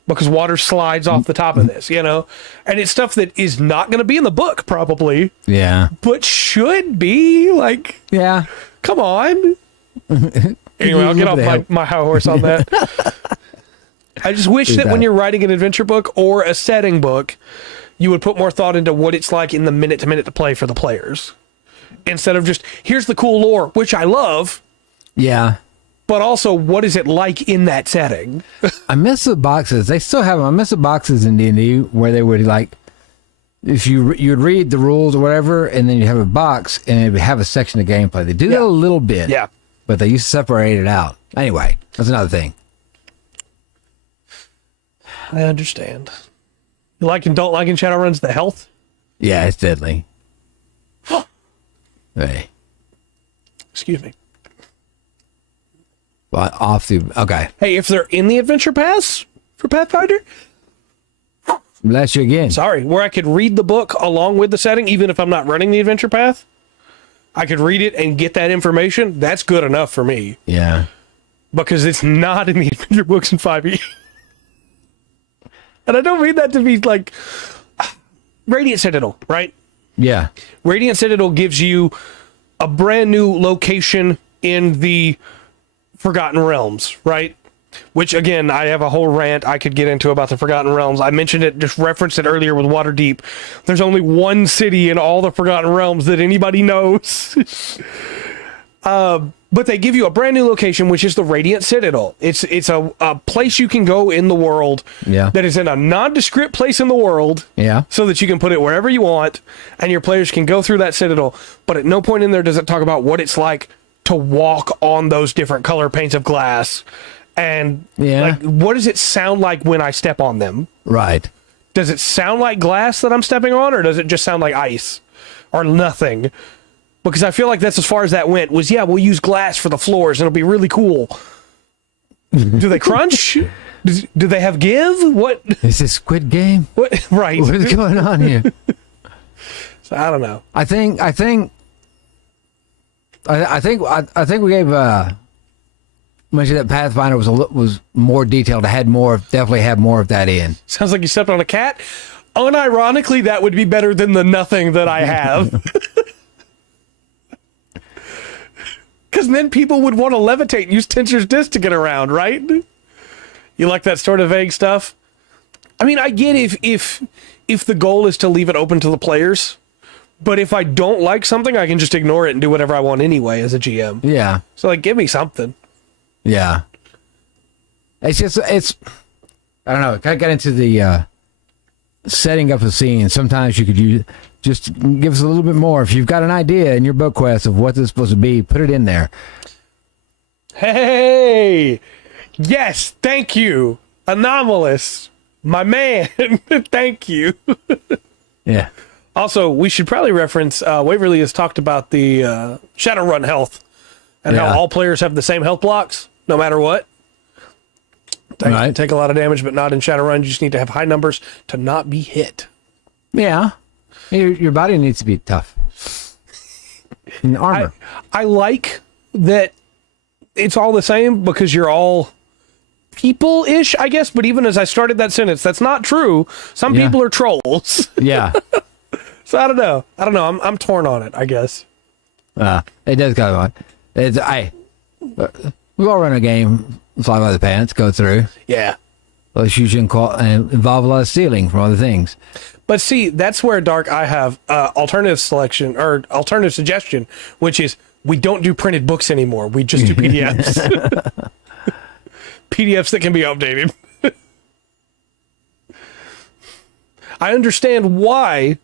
because water slides off the top of this, and it's stuff that is not going to be in the book probably. Yeah. But should be like, come on. Anyway, I'll get off my high horse on that. I just wish that when you're writing an adventure book or a setting book, you would put more thought into what it's like in the minute to play for the players. Instead of just, here's the cool lore, which I love. Yeah. But also, what is it like in that setting? I miss the boxes. They still have them. I miss the boxes in D&D where they would if you'd read the rules or whatever, and then you have a box and it would have a section of gameplay. They do that a little bit. Yeah. But they used to separate it out. Anyway, that's another thing. I understand. You like and don't like in Shadowrun's the health? Yeah, it's deadly. Hey. Excuse me. Well, okay. Hey, if they're in the adventure pass for Pathfinder, bless you again. Sorry, where I could read the book along with the setting, even if I'm not running the adventure path, I could read it and get that information. That's good enough for me. Yeah, because it's not in the adventure books in 5e. And I don't mean that to be like Radiant Citadel, right? Yeah, Radiant Citadel gives you a brand new location in the Forgotten Realms, right? Which, again, I have a whole rant I could get into about the Forgotten Realms. I mentioned it, just referenced it earlier with Waterdeep. There's only one city in all the Forgotten Realms that anybody knows. But they give you a brand new location, which is the Radiant Citadel. It's a place you can go in the world that is in a nondescript place in the world so that you can put it wherever you want, and your players can go through that citadel. But at no point in there does it talk about what it's like to walk on those different color paints of glass, and like, what does it sound like when I step on them? Right. Does it sound like glass that I'm stepping on, or does it just sound like ice or nothing? Because I feel like that's as far as that went, was we'll use glass for the floors and it'll be really cool. Do they crunch? Do they have give? What is this Squid Game? What? Right. What is going on here? So I don't know. I think we gave much of that Pathfinder was more detailed. I had definitely had more of that in. Sounds like you stepped on a cat. Unironically, that would be better than the nothing that I have. Because then people would want to levitate and use Tensor's Disc to get around, right? You like that sort of vague stuff? I mean, I get if the goal is to leave it open to the players. But if I don't like something, I can just ignore it and do whatever I want anyway as a GM. Yeah. So, like, give me something. Yeah. it's I don't know. It kind of got into the setting up a scene. Sometimes you could just give us a little bit more. If you've got an idea in your book quest of what this is supposed to be, put it in there. Hey, yes, thank you, Anomalous, my man. Thank you. Yeah. Also, we should probably reference Waverly has talked about the Shadowrun health and how all players have the same health blocks no matter what. Take a lot of damage, but not in Shadowrun. You just need to have high numbers to not be hit. Yeah. Your body needs to be tough. And armor. I like that it's all the same because you're all people-ish, I guess. But even as I started that sentence, that's not true. Some people are trolls. Yeah. So I don't know. I'm torn on it, I guess. It does kind of. We all run a game, fly by the pants, go through. Yeah. Well, it's usually involve a lot of stealing from other things. But see, that's where, Dark, I have alternative selection or alternative suggestion, which is we don't do printed books anymore. We just do PDFs. PDFs that can be updated. I understand why,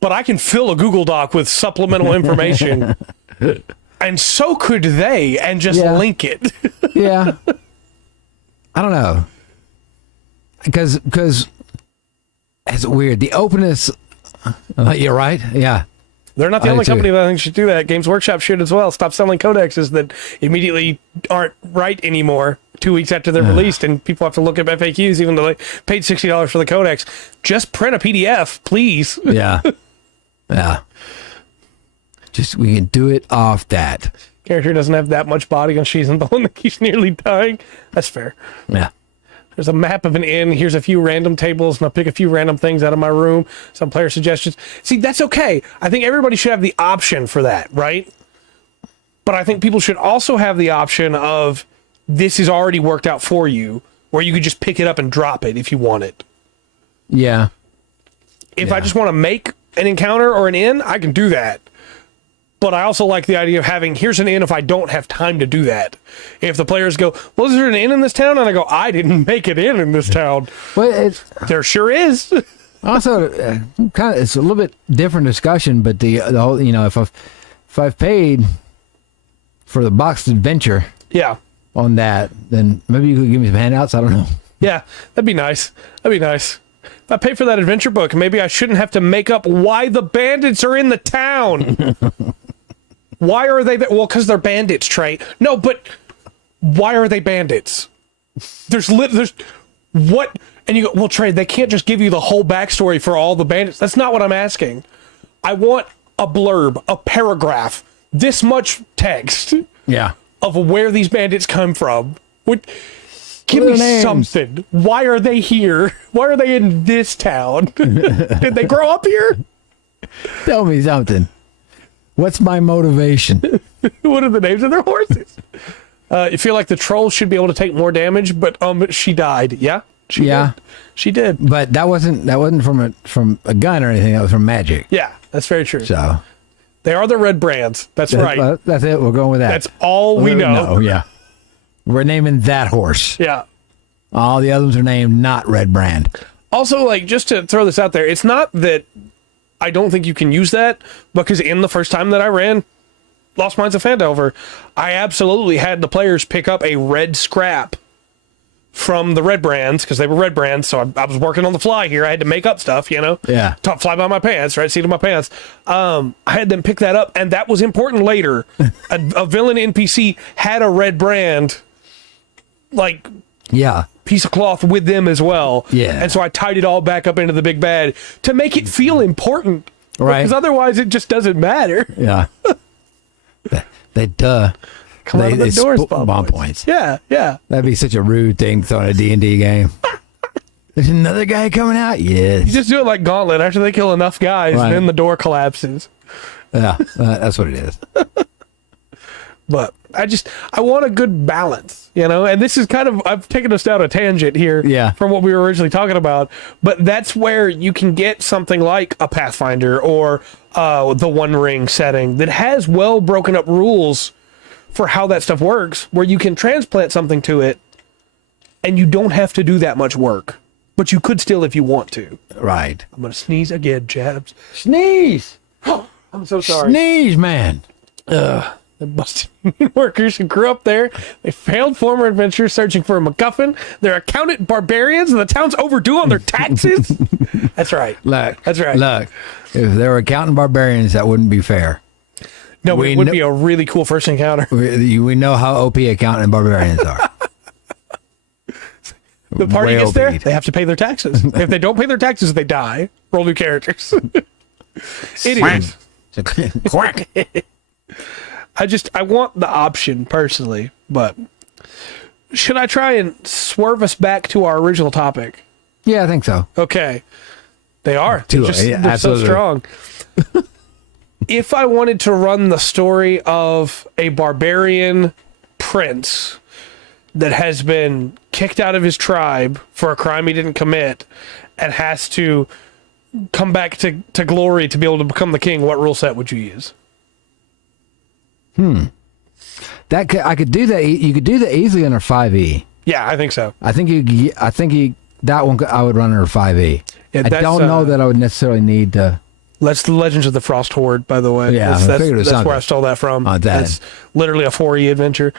but I can fill a Google Doc with supplemental information, and so could they, and just link it. Yeah. I don't know. Because it's weird. The openness. You're right. Yeah. They're not the only company that I think should do that. Games Workshop should as well. Stop selling codexes that immediately aren't right anymore 2 weeks after they're released, and people have to look up FAQs even though they paid $60 for the codex. Just print a PDF, please. Yeah. Yeah. Just, we can do it off that. Character doesn't have that much body and she's the one that keeps nearly dying. That's fair. Yeah. There's a map of an inn. Here's a few random tables, and I'll pick a few random things out of my room. Some player suggestions. See, that's okay. I think everybody should have the option for that, right? But I think people should also have the option of this is already worked out for you, where you could just pick it up and drop it if you want it. Yeah. If I just want to make an encounter or an inn, I can do that. But I also like the idea of having, here's an inn if I don't have time to do that. If the players go, well, is there an inn in this town? And I go, I didn't make an inn in this town. Well, there sure is. Also, kind of, it's a little bit different discussion, but the whole, if I've paid for the boxed adventure on that, then maybe you could give me some handouts. I don't know. Yeah, that'd be nice. If I pay for that adventure book, maybe I shouldn't have to make up why the bandits are in the town. Why are they there? Well, because they're bandits, Trey. No, but why are they bandits? There's what? And you go, well, Trey, they can't just give you the whole backstory for all the bandits. That's not what I'm asking. I want a blurb, a paragraph, this much text of where these bandits come from. Give me something. Why are they here? Why are they in this town? Did they grow up here? Tell me something. What's my motivation? What are the names of their horses? You feel like the troll should be able to take more damage, but she died. Yeah? She did. But that wasn't from a gun or anything. That was from magic. Yeah, that's very true. So they are the red brands. That's right. That's it. We're going with that. That's all we know. Yeah. We're naming that horse. Yeah. All the others are named not red brand. Also, like, just to throw this out there, it's not that I don't think you can use that, because in the first time that I ran Lost Mines of Phandelver, I absolutely had the players pick up a red scrap from the red brands, because they were red brands, so I was working on the fly here. I had to make up stuff, Yeah. Fly by my pants, right? Seat of my pants. I had them pick that up, and that was important later. a villain NPC had a red brand, piece of cloth with them as well. Yeah. And so I tied it all back up into the big bag to make it feel important. Right. Because otherwise it just doesn't matter. Yeah. They Come out of the doors, bomb points. Yeah. That'd be such a rude thing to throw in a D&D game. There's another guy coming out? Yes. You just do it like Gauntlet after they kill enough guys, and then the door collapses. Yeah, that's what it is. But I want a good balance, and this is kind of, I've taken us down a tangent here from what we were originally talking about, but that's where you can get something like a Pathfinder or the One Ring setting that has well broken up rules for how that stuff works, where you can transplant something to it and you don't have to do that much work, but you could still if you want to. Right. I'm going to sneeze again, Jabs. Sneeze. I'm so sorry. Sneeze, man. The busted workers who grew up there. They failed former adventurers searching for a MacGuffin. They're accountant barbarians, and the town's overdue on their taxes. That's right. Look. That's right. Look. If they were accountant barbarians, that wouldn't be fair. No, it would be a really cool first encounter. We know how OP accountant barbarians are. The party Way gets there, OP'd. they have to pay their taxes. If they don't pay their taxes, they die. Roll new characters. Idiots. Quack. I want the option personally, but should I try and swerve us back to our original topic? Yeah, I think so. Okay. They are. They're so absolutely. strong. If I wanted to run the story of a barbarian prince that has been kicked out of his tribe for a crime he didn't commit and has to come back to glory to be able to become the king, what rule set would you use? I could do that. You could do that easily under 5e. Yeah, I think so. I think that one I would run under 5e. Yeah, I don't know that I would necessarily need to. That's the Legends of the Frost Horde, by the way. Yeah, that's I figured it was where I something. stole that from. That. It's literally a 4E adventure.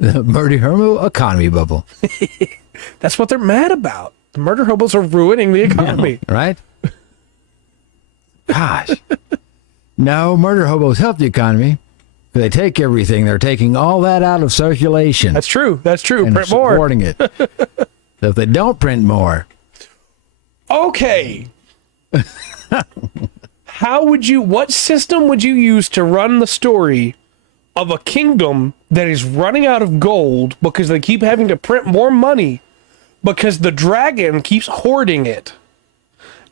The Murder Hermo economy bubble. That's what they're mad about. The murder hobos are ruining the economy. Right? Gosh. No, murder hobos help the economy. They take everything. They're taking all that out of circulation. That's true. That's true. and Print more. supporting it. So if they don't print more. Okay. What system would you use to run the story of a kingdom that is running out of gold because they keep having to print more money because the dragon keeps hoarding it?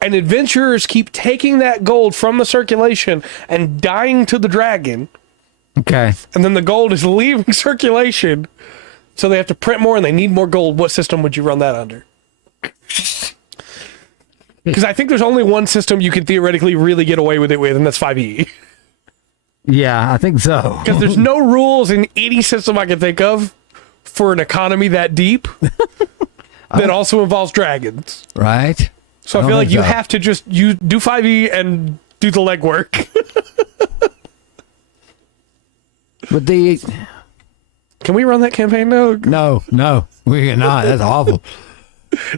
And adventurers keep taking that gold from the circulation and dying to the dragon. Okay. And then the gold is leaving circulation. So they have to print more and they need more gold. What system would you run that under? Because I think there's only one system you can theoretically really get away with it with, and that's 5e. Yeah, I think so. Because there's no rules in any system I can think of for an economy that deep that also involves dragons. Right? So I feel like you have to do 5e and do the legwork. But Can we run that campaign now? no, we cannot. That's awful.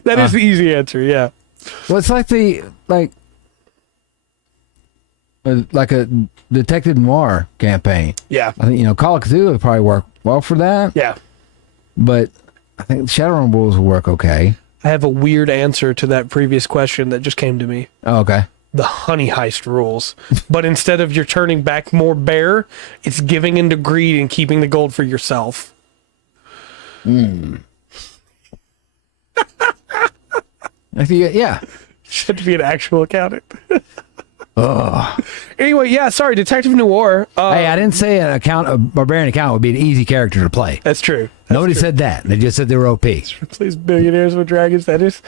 That is the easy answer, yeah. Well, it's like like a detective noir campaign. Yeah. I think, Call of Cthulhu would probably work well for that. Yeah. But I think Shadowrun Rules will work okay. I have a weird answer to that previous question that just came to me. Oh, okay. The honey heist rules. But instead of you're turning back more bear, it's giving into greed and keeping the gold for yourself. Yeah. Should be an actual accountant. Anyway, yeah, sorry, Detective Noir. Hey, I didn't say a barbarian accountant would be an easy character to play. That's true. Nobody said that. They just said they were OP. Please, billionaires with dragons. That's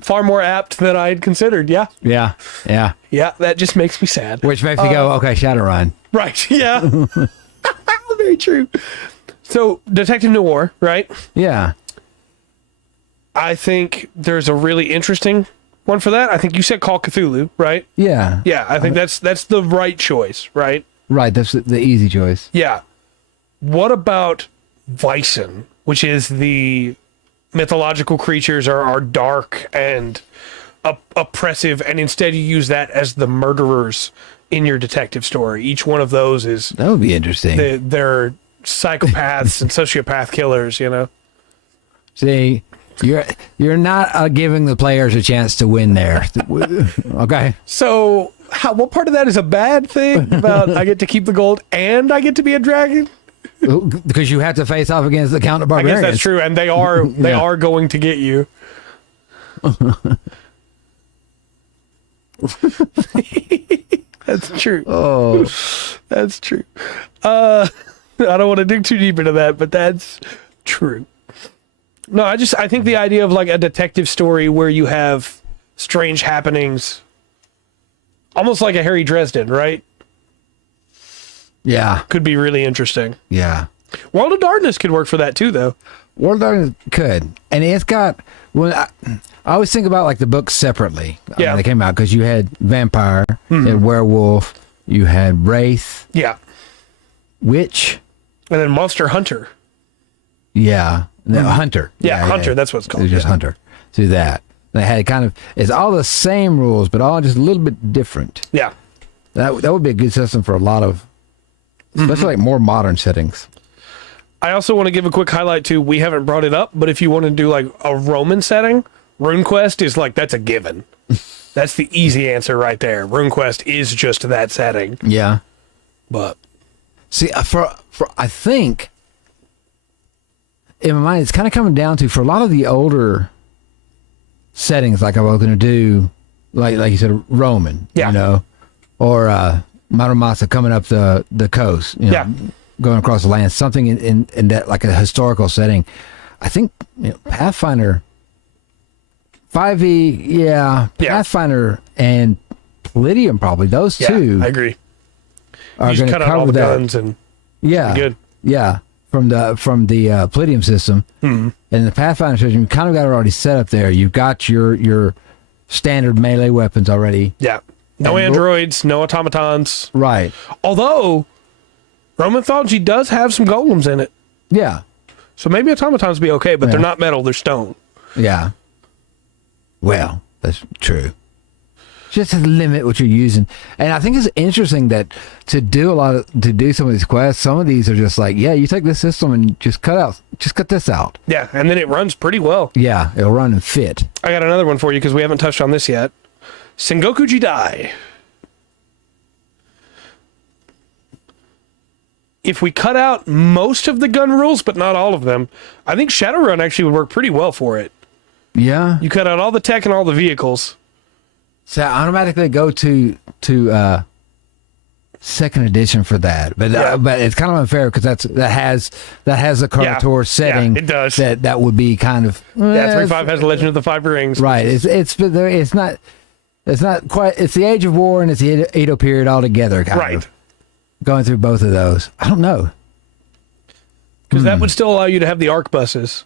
far more apt than I had considered. Yeah. Yeah. Yeah, that just makes me sad. Which makes me go, okay, Shadowrun. Right, yeah. Very true. So, Detective Noir, right? Yeah. I think there's a really interesting one for that. I think you said Call Cthulhu, right? Yeah. Yeah, I think that's the right choice, right? Right, that's the easy choice. Yeah. What about Bison, which is the mythological creatures are dark and oppressive, and instead you use that as the murderers in your detective story. Each one of those is... That would be interesting. They're psychopaths and sociopath killers, See... You're not giving the players a chance to win there. Okay. So, what part of that is a bad thing about I get to keep the gold and I get to be a dragon? Because you have to face off against the Count of Barbarians. I guess that's true, and they are going to get you. That's true. Oh, that's true. I don't want to dig too deep into that, but that's true. No, I think the idea of like a detective story where you have strange happenings, almost like a Harry Dresden, right? Yeah. Could be really interesting. Yeah. World of Darkness could work for that too, though. World of Darkness could. And it's got, I always think about like the books separately. Yeah. When they came out, because you had vampire, you had werewolf, you had wraith. Yeah. Witch. And then Monster Hunter. Yeah. No, Hunter. Yeah, Hunter. That's what it's called. It's just Hunter. Do that. They had kind of, it's all the same rules, but all just a little bit different. Yeah. That would be a good system for a lot of, especially like more modern settings. I also want to give a quick highlight too. We haven't brought it up, but if you want to do like a Roman setting, RuneQuest is like, that's a given. That's the easy answer right there. RuneQuest is just that setting. Yeah. But see, for I think in my mind, it's kind of coming down to, for a lot of the older settings, like I was going to do, like you said, Roman, you know, or Maramasa coming up the coast, you know, going across the land, something in that, like a historical setting. I think, you know, Pathfinder 5e, Pathfinder and Palladium, probably those two. I agree. Are you just cut out all the guns and good. Yeah, from the Palladium system and the Pathfinder system, you kind of got it already set up there. You've got your standard melee weapons already. Yeah, no androids, no automatons. Right. Although Roman mythology does have some golems in it. Yeah. So maybe automatons be okay, but they're not metal; they're stone. Yeah. Well, that's true. Just to limit what you're using. And I think it's interesting that to do some of these quests, some of these are just like, yeah, you take this system and just cut this out. Yeah, and then it runs pretty well. Yeah, it'll run and fit. I got another one for you because we haven't touched on this yet. Sengoku Jidai. If we cut out most of the gun rules, but not all of them, I think Shadowrun actually would work pretty well for it. Yeah. You cut out all the tech and all the vehicles. So I automatically go to second edition for that, but it's kind of unfair because that has the Carnotaur setting. Yeah, it does. That would be kind of 3.5 has Legend of the Five Rings. Right. It's not quite. It's the Age of War and it's the Edo period all together. Kind of going through both of those. I don't know, because that would still allow you to have the arc buses.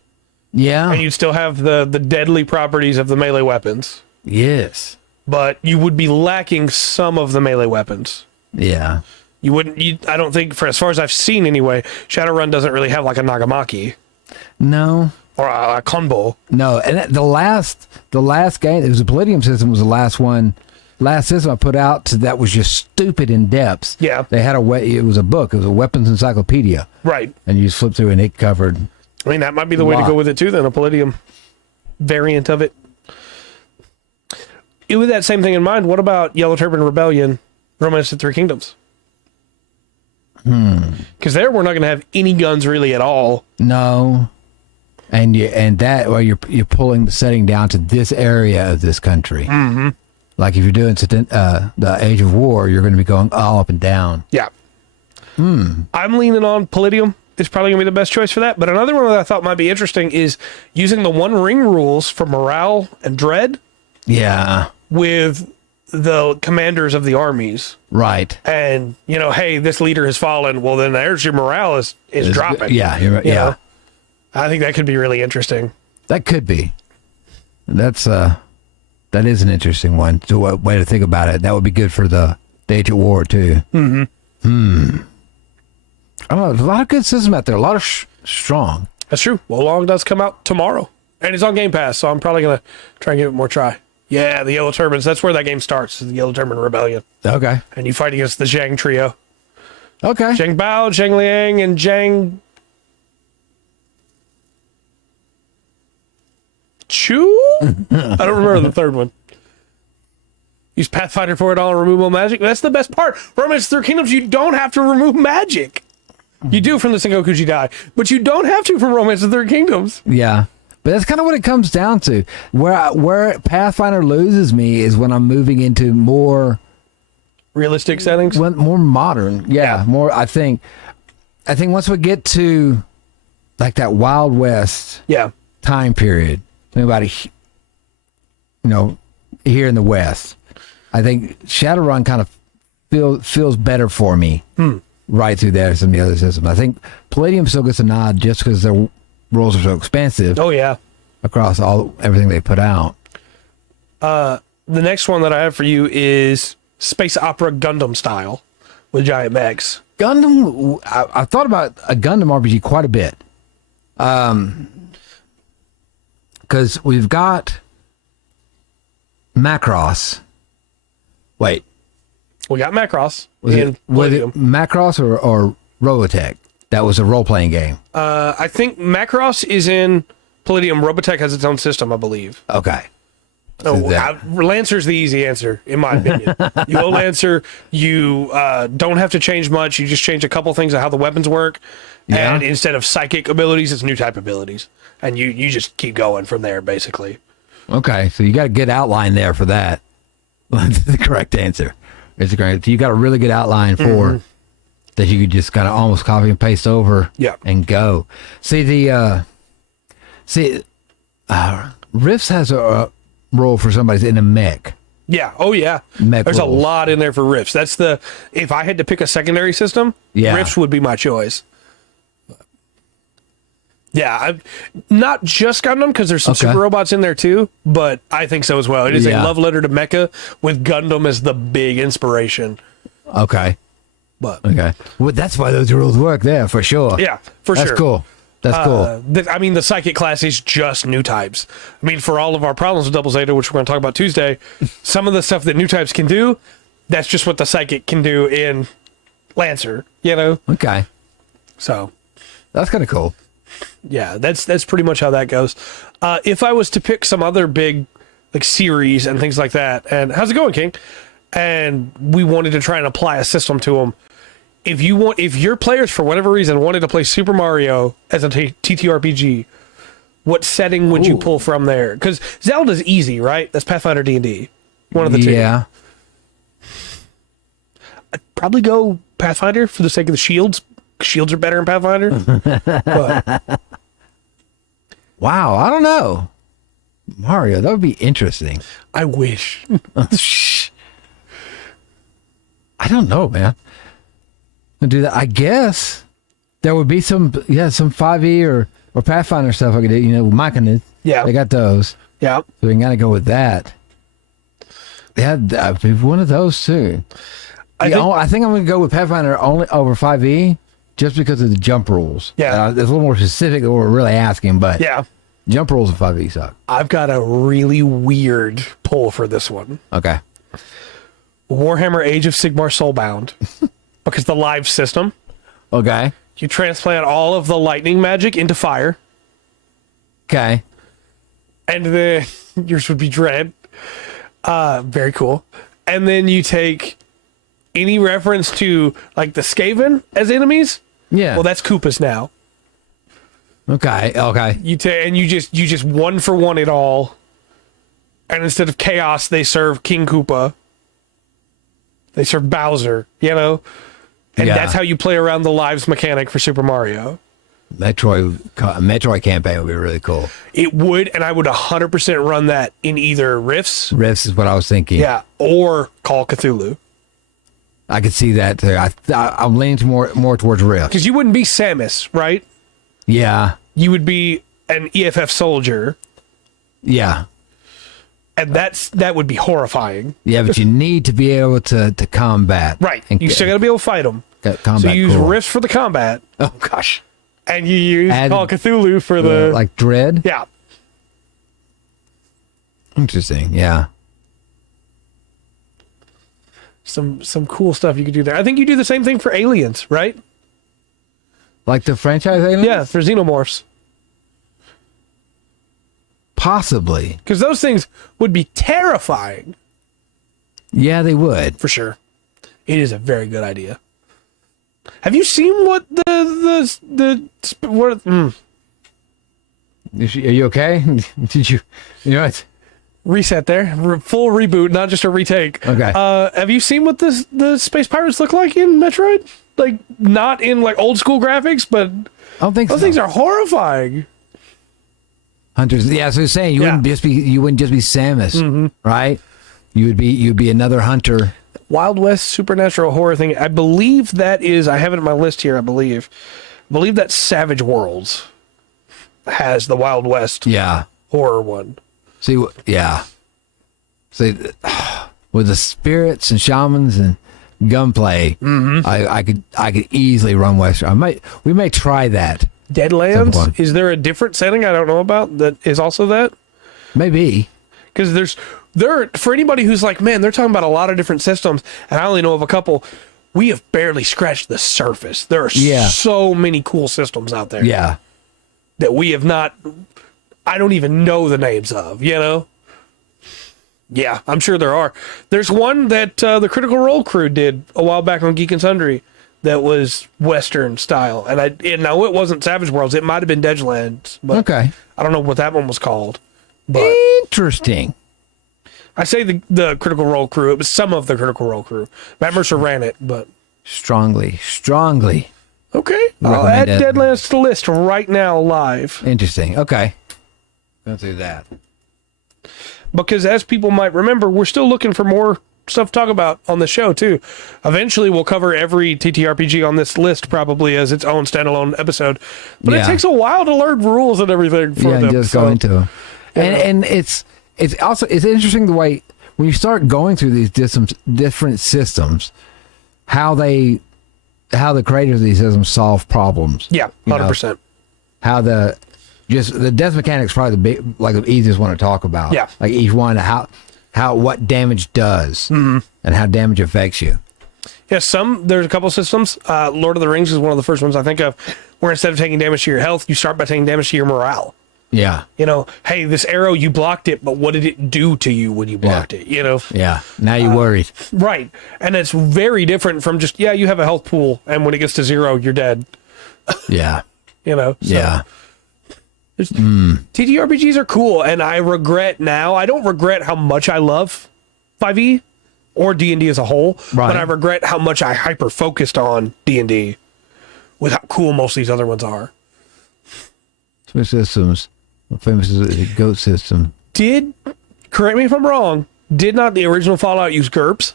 Yeah, and you'd still have the deadly properties of the melee weapons. Yes. But you would be lacking some of the melee weapons. Yeah. You wouldn't. I don't think, for as far as I've seen anyway, Shadowrun doesn't really have like a Nagamaki. No. Or a Konbo. No, and the last game, it was a Palladium system, was the last system I put out that was just stupid in depth. Yeah. They had it was a book. It was a weapons encyclopedia. Right. And you just flip through and it covered. I mean, that might be the way to go with it too, then, a Palladium variant of it. With that same thing in mind, what about Yellow Turban Rebellion, Romance of the Three Kingdoms? Because there we're not going to have any guns really at all. No. And you're pulling the setting down to this area of this country. Mm-hmm. Like if you're doing the Age of War, you're going to be going all up and down. Yeah. I'm leaning on Palladium. It's probably going to be the best choice for that. But another one that I thought might be interesting is using the One Ring rules for morale and dread. Yeah. With the commanders of the armies. Right. And, hey, this leader has fallen. Well, then there's your morale is dropping. Yeah. You're right. Yeah. I think that could be really interesting. That could be. That is an interesting one. So a way to think about it. That would be good for the Age of War too. Mm-hmm. I don't know. There's a lot of good systems out there. A lot of strong. That's true. Well, Long does come out tomorrow. And it's on Game Pass, so I'm probably going to try and give it more try. Yeah, the Yellow Turbans. That's where that game starts, is the Yellow Turban Rebellion. Okay. And you fight against the Zhang trio. Okay. Zhang Bao, Zhang Liang, and Zhang Chu? I don't remember the third one. Use Pathfinder for it all and remove all magic. That's the best part. Romance of the Three Kingdoms, you don't have to remove magic. You do from the Sengoku Jidai, but you don't have to from Romance of the Three Kingdoms. Yeah. But that's kind of what it comes down to. Where Pathfinder loses me is when I'm moving into more realistic settings, more modern. Yeah, more. I think once we get to like that Wild West, time period, think about it. Here in the West, I think Shadowrun kind of feels better for me. right through there some of the other systems. I think Palladium still gets a nod just because their rules are so expansive. Oh yeah, across everything they put out. The next one that I have for you is space opera Gundam style with giant mechs. Gundam. I thought about a Gundam RPG quite a bit. Because we've got Macross. Wait. We got Macross. Was it Macross or Robotech? That was a role-playing game. I think Macross is in Palladium. Robotech has its own system, I believe. Okay. Lancer's the easy answer, in my opinion. You go Lancer, you don't have to change much. You just change a couple things of how the weapons work. Yeah. And instead of psychic abilities, it's new type abilities. And you just keep going from there, basically. Okay, so you got a good outline there for that. That's the correct answer. It's the correct. You got a really good outline for that you could just kind of almost copy and paste over and go. See, Rifts has a role for somebody's in a mech. Yeah. Oh, yeah. There's a lot in there for Rifts. That's if I had to pick a secondary system, Rifts would be my choice. Yeah, not just Gundam, because there's some super robots in there too, but I think so as well. It is a love letter to Mecha with Gundam as the big inspiration. Okay. Well, that's why those rules work there, for sure. Yeah, for sure. That's cool. That's cool. The psychic class is just new types. I mean, for all of our problems with Double Zeta, which we're going to talk about Tuesday, some of the stuff that new types can do, that's just what the psychic can do in Lancer, Okay. So. That's kind of cool. Yeah, that's pretty much how that goes. If I was to pick some other big series and things like that, and how's it going, King? And we wanted to try and apply a system to them. If your players for whatever reason wanted to play Super Mario as a TTRPG, what setting would you pull from there? Because Zelda's easy, right? That's Pathfinder D&D. One of the two. Yeah. I'd probably go Pathfinder for the sake of the shields. Shields are better in Pathfinder. But. Wow, I don't know. Mario, that would be interesting. I wish. I don't know, man. Do that. I guess there would be some 5e or Pathfinder stuff I could do. Machinists. Yeah. They got those. Yeah. So we can kind of go with that. Yeah, that'd be one of those too. I think I'm going to go with Pathfinder only over 5e. Just because of the jump rules. Yeah. It's a little more specific than what we're really asking, but jump rules of 5e suck. I've got a really weird pull for this one. Okay. Warhammer Age of Sigmar Soulbound. Because the live system. Okay. You transplant all of the lightning magic into fire. Okay. And yours would be Dread. Very cool. And then you take any reference to the Skaven as enemies. Yeah. Well, that's Koopas now. Okay. You just one for one it all. And instead of Chaos, they serve King Koopa. They serve Bowser, And that's how you play around the lives mechanic for Super Mario. Metroid campaign would be really cool. It would, and I would 100% run that in either Rifts. Rifts is what I was thinking. Yeah, or Call Cthulhu. I could see that too. I'm leaning more towards Rifts. Because you wouldn't be Samus, right? Yeah. You would be an EFF soldier. Yeah. And that would be horrifying. Yeah, but you need to be able to combat. Right. You still got to be able to fight them. So you use Rifts for the combat. Oh, gosh. And you use Call Cthulhu for the... Dread? Yeah. Interesting, yeah. Some cool stuff you could do there. I think you do the same thing for Aliens, right? Like the franchise Aliens? Yeah, for Xenomorphs. Possibly. Because those things would be terrifying. Yeah, they would. For sure. It is a very good idea. Have you seen what what? Are you okay? Did you what? Reset there. Full reboot, not just a retake. Okay. Have you seen what the space pirates look like in Metroid? Not in old school graphics, but I don't think those things are horrifying. Hunters. Yeah, so you're saying you wouldn't just be Samus, right? You'd be another hunter. Wild West supernatural horror thing. I believe that is, I have it in my list here, I believe that Savage Worlds has the Wild West horror one. See, with the spirits and shamans and gunplay, I could easily run Western. We may try that. Deadlands? Is there a different setting I don't know about that is also that? Maybe. Because for anybody who's like, man, they're talking about a lot of different systems, and I only know of a couple. We have barely scratched the surface. There are so many cool systems out there. Yeah. That we have not. I don't even know the names of. You know. Yeah, I'm sure there are. There's one that the Critical Role crew did a while back on Geek and Sundry that was Western style, and now it wasn't Savage Worlds. It might have been Deadlands. But okay. I don't know what that one was called. But interesting. I say the Critical Role crew. It was some of the Critical Role crew. Matt Mercer ran it, but strongly. Okay, I'll add Deadlands to the list right now, live. Interesting. Okay, go through that. Because as people might remember, we're still looking for more stuff to talk about on the show too. Eventually, we'll cover every TTRPG on this list probably as its own standalone episode. But it takes a while to learn rules and everything for them. Just go into them. And it's interesting the way when you start going through these different systems, how the creators of these systems solve problems. Yeah, 100%. How the death mechanics probably the easiest one to talk about. Yeah, like each one what damage does and how damage affects you. Yeah, there's a couple systems. Lord of the Rings is one of the first ones I think of, where instead of taking damage to your health, you start by taking damage to your morale. Yeah. You know, hey, this arrow, you blocked it, but what did it do to you when you blocked it? You know? Yeah. Now you're worried. Right. And it's very different from just, you have a health pool, and when it gets to 0, you're dead. Yeah. You know? So yeah. TTRPGs are cool, and I don't regret how much I love 5e or D&D as a whole, but I regret how much I hyper-focused on D&D with how cool most of these other ones are. Switch systems. Famous is the GOAT system. Correct me if I'm wrong, did not the original Fallout use GURPS?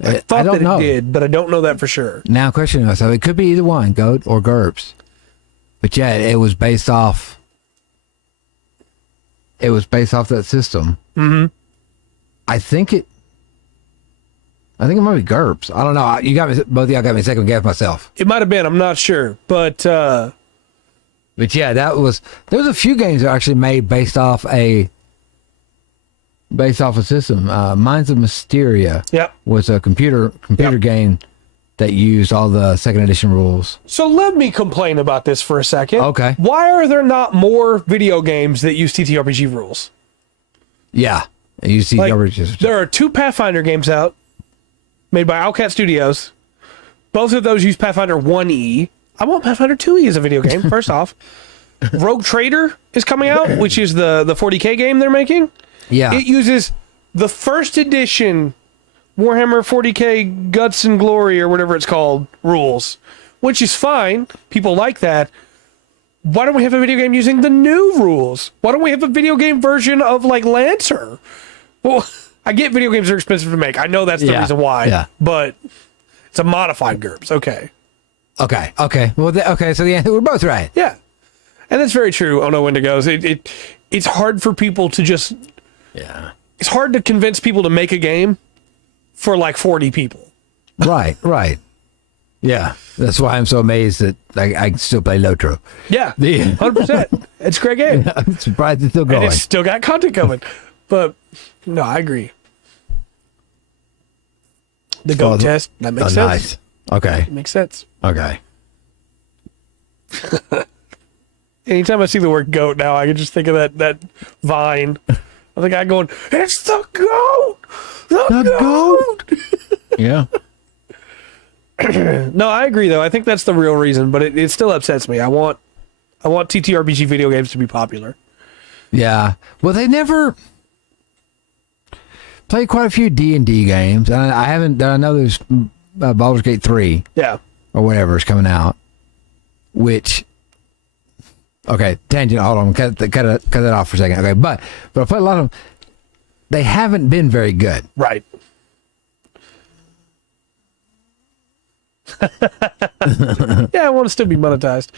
I thought that it did, but I don't know that for sure. Now, question myself, it could be either one, GOAT or GURPS. But yeah, it was based off that system. Mm-hmm. I think it might be GURPS. I don't know. Both of y'all got me second guess myself. It might have been. I'm not sure, but yeah, there was a few games that were actually made based off a system. Minds of Mysteria was a computer game that used all the second edition rules. So let me complain about this for a second. Okay. Why are there not more video games that use TTRPG rules? Yeah. There are 2 Pathfinder games out made by Owlcat Studios. Both of those use Pathfinder 1E. I want Pathfinder 2E as a video game, first off. Rogue Trader is coming out, which is the 40K game they're making. Yeah. It uses the first edition Warhammer 40K Guts and Glory or whatever it's called rules, which is fine. People like that. Why don't we have a video game using the new rules? Why don't we have a video game version of like Lancer? Well, I get video games are expensive to make. I know that's the reason why, but it's a modified GURPS. Okay. Well, so we're both right. Yeah. And that's very true on No Wendigos. It's hard for people to just... Yeah. It's hard to convince people to make a game for like 40 people. Right. Yeah. That's why I'm so amazed that I can still play Lotro. Yeah. 100%. It's a great game. I'm surprised it's still going. And it's still got content coming. But, no, I agree. The GOAT test, that makes sense. Nice. Okay. It makes sense. Okay. Anytime I see the word goat now, I can just think of that vine. I think I'm going, it's the goat! The goat! Yeah. No, I agree, though. I think that's the real reason, but it still upsets me. I want TTRPG video games to be popular. Yeah. Well, they never played quite a few D&D games. I know there's Baldur's Gate 3. Yeah. Or whatever is coming out, which... Okay, tangent. Hold on, cut that off for a second. Okay, but I played a lot of them. They haven't been very good. Right. Yeah, I want to still be monetized.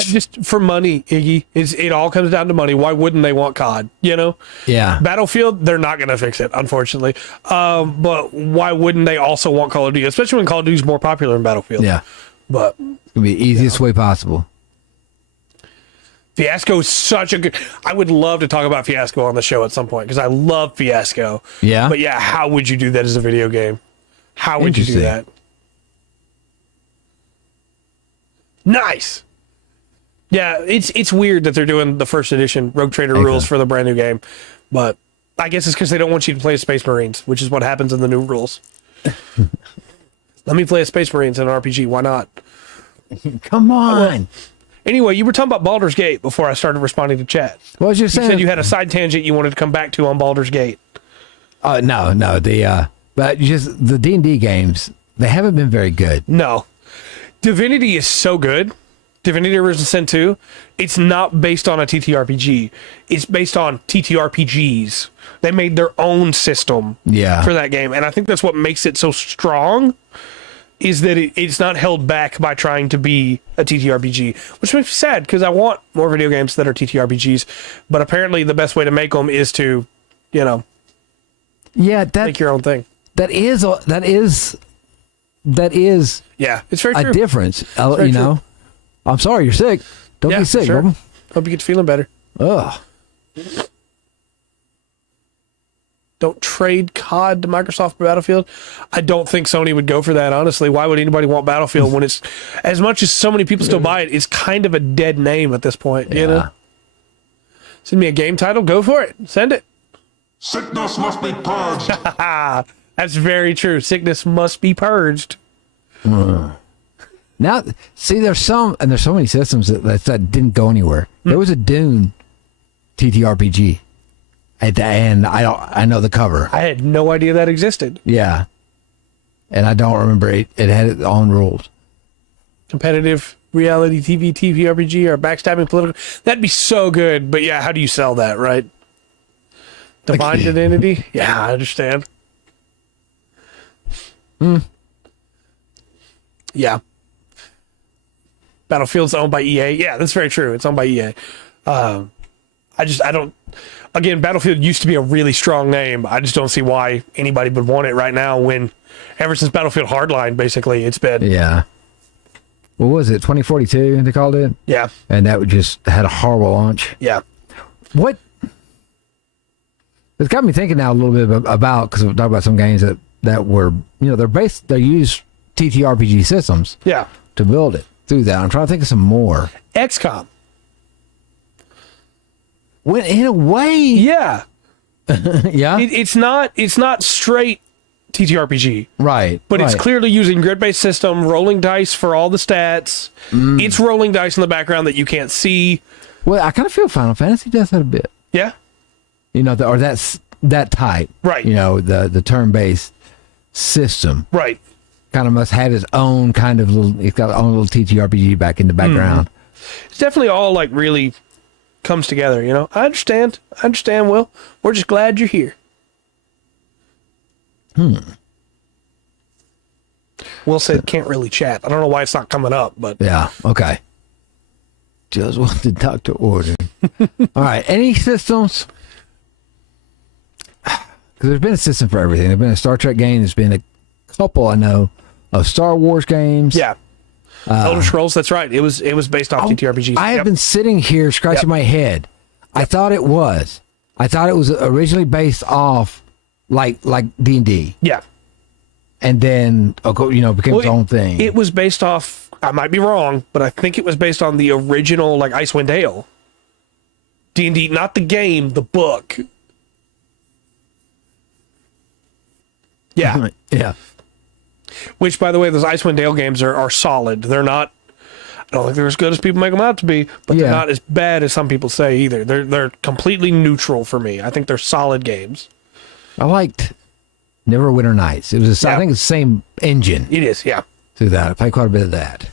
Just for money, Iggy. It all comes down to money. Why wouldn't they want COD? You know? Yeah. Battlefield, they're not going to fix it, unfortunately. But why wouldn't they also want Call of Duty? Especially when Call of Duty's more popular than Battlefield. Yeah. But It's going to be the easiest way possible. Fiasco is such a good... I would love to talk about Fiasco on the show at some point because I love Fiasco. Yeah. But yeah, how would you do that as a video game? How would you do that? Nice. Yeah, it's weird that they're doing the first edition Rogue Trader rules for the brand new game, but I guess it's because they don't want you to play as Space Marines, which is what happens in the new rules. Let me play as Space Marines in an RPG. Why not? Come on. Anyway, you were talking about Baldur's Gate before I started responding to chat. What was you You saying? said you had a side tangent you wanted to come back to on Baldur's Gate. No. But just the D&D games, they haven't been very good. No. Divinity is so good. Divinity Original Sin 2, it's not based on a TTRPG. It's based on TTRPGs. They made their own system for that game. And I think that's what makes it so strong, is that it's not held back by trying to be a TTRPG, which makes me sad because I want more video games that are TTRPGs. But apparently the best way to make them is to, make your own thing. That is Yeah, it's very true. a difference. very true. I'm sorry you're sick. Don't be sick, sure. bro. Hope you get feeling better. Ugh. Don't trade COD to Microsoft for Battlefield. I don't think Sony would go for that, honestly. Why would anybody want Battlefield when it's, as much as so many people still buy it, it's kind of a dead name at this point, you know? Send me a game title, go for it. Send it. Sickness must be purged. That's very true. Sickness must be purged. Now, see, there's so many systems that didn't go anywhere. There was a Dune TTRPG, and I know the cover. I had no idea that existed. Yeah, and I don't remember it. It had its own rules. Competitive reality TV TTRPG or backstabbing political. That'd be so good. But yeah, how do you sell that, right? Divine Identity? Yeah, I understand. Yeah. Battlefield's owned by EA. Yeah, that's very true. It's owned by EA. Again, Battlefield used to be a really strong name. I just don't see why anybody would want it right now when, ever since Battlefield Hardline, basically, it's been. Yeah. What was it, 2042 they called it? Yeah. And that just had a horrible launch. Yeah. What? It's got me thinking now a little bit about, because we're talking about some games that were, they use TTRPG systems to build it through that. I'm trying to think of some more. XCOM. Well, in a way. Yeah. Yeah. It's not straight TTRPG. Right. But it's clearly using grid-based system, rolling dice for all the stats. It's rolling dice in the background that you can't see. Well, I kind of feel Final Fantasy does that a bit. Yeah. Or that's that type. Right. The turn-based system. Right. Kind of must have its own kind of it's got its own little TTRPG back in the background. It's definitely all like really comes together, I understand, Will. We're just glad you're here. Will said can't really chat. I don't know why it's not coming up, but yeah, okay. Just want the doctor order. All right, any systems? Because there's been a system for everything. There's been a Star Trek game. There's been a couple I know of Star Wars games. Yeah. Elder Scrolls, that's right. It was based off TTRPGs. I have been sitting here scratching my head. I thought it was. Originally based off like D&D. Yeah. And then became its own thing. It was based off, I might be wrong, but I think it was based on the original like Icewind Dale. D&D, not the game, the book. Yeah. Yeah. Which, by the way, those Icewind Dale games are solid. They're not, I don't think they're as good as people make them out to be, but they're not as bad as some people say either. They're completely neutral for me. I think they're solid games. I liked Neverwinter Nights. It was, I think it's the same engine. It is, yeah. Through that. I played quite a bit of that.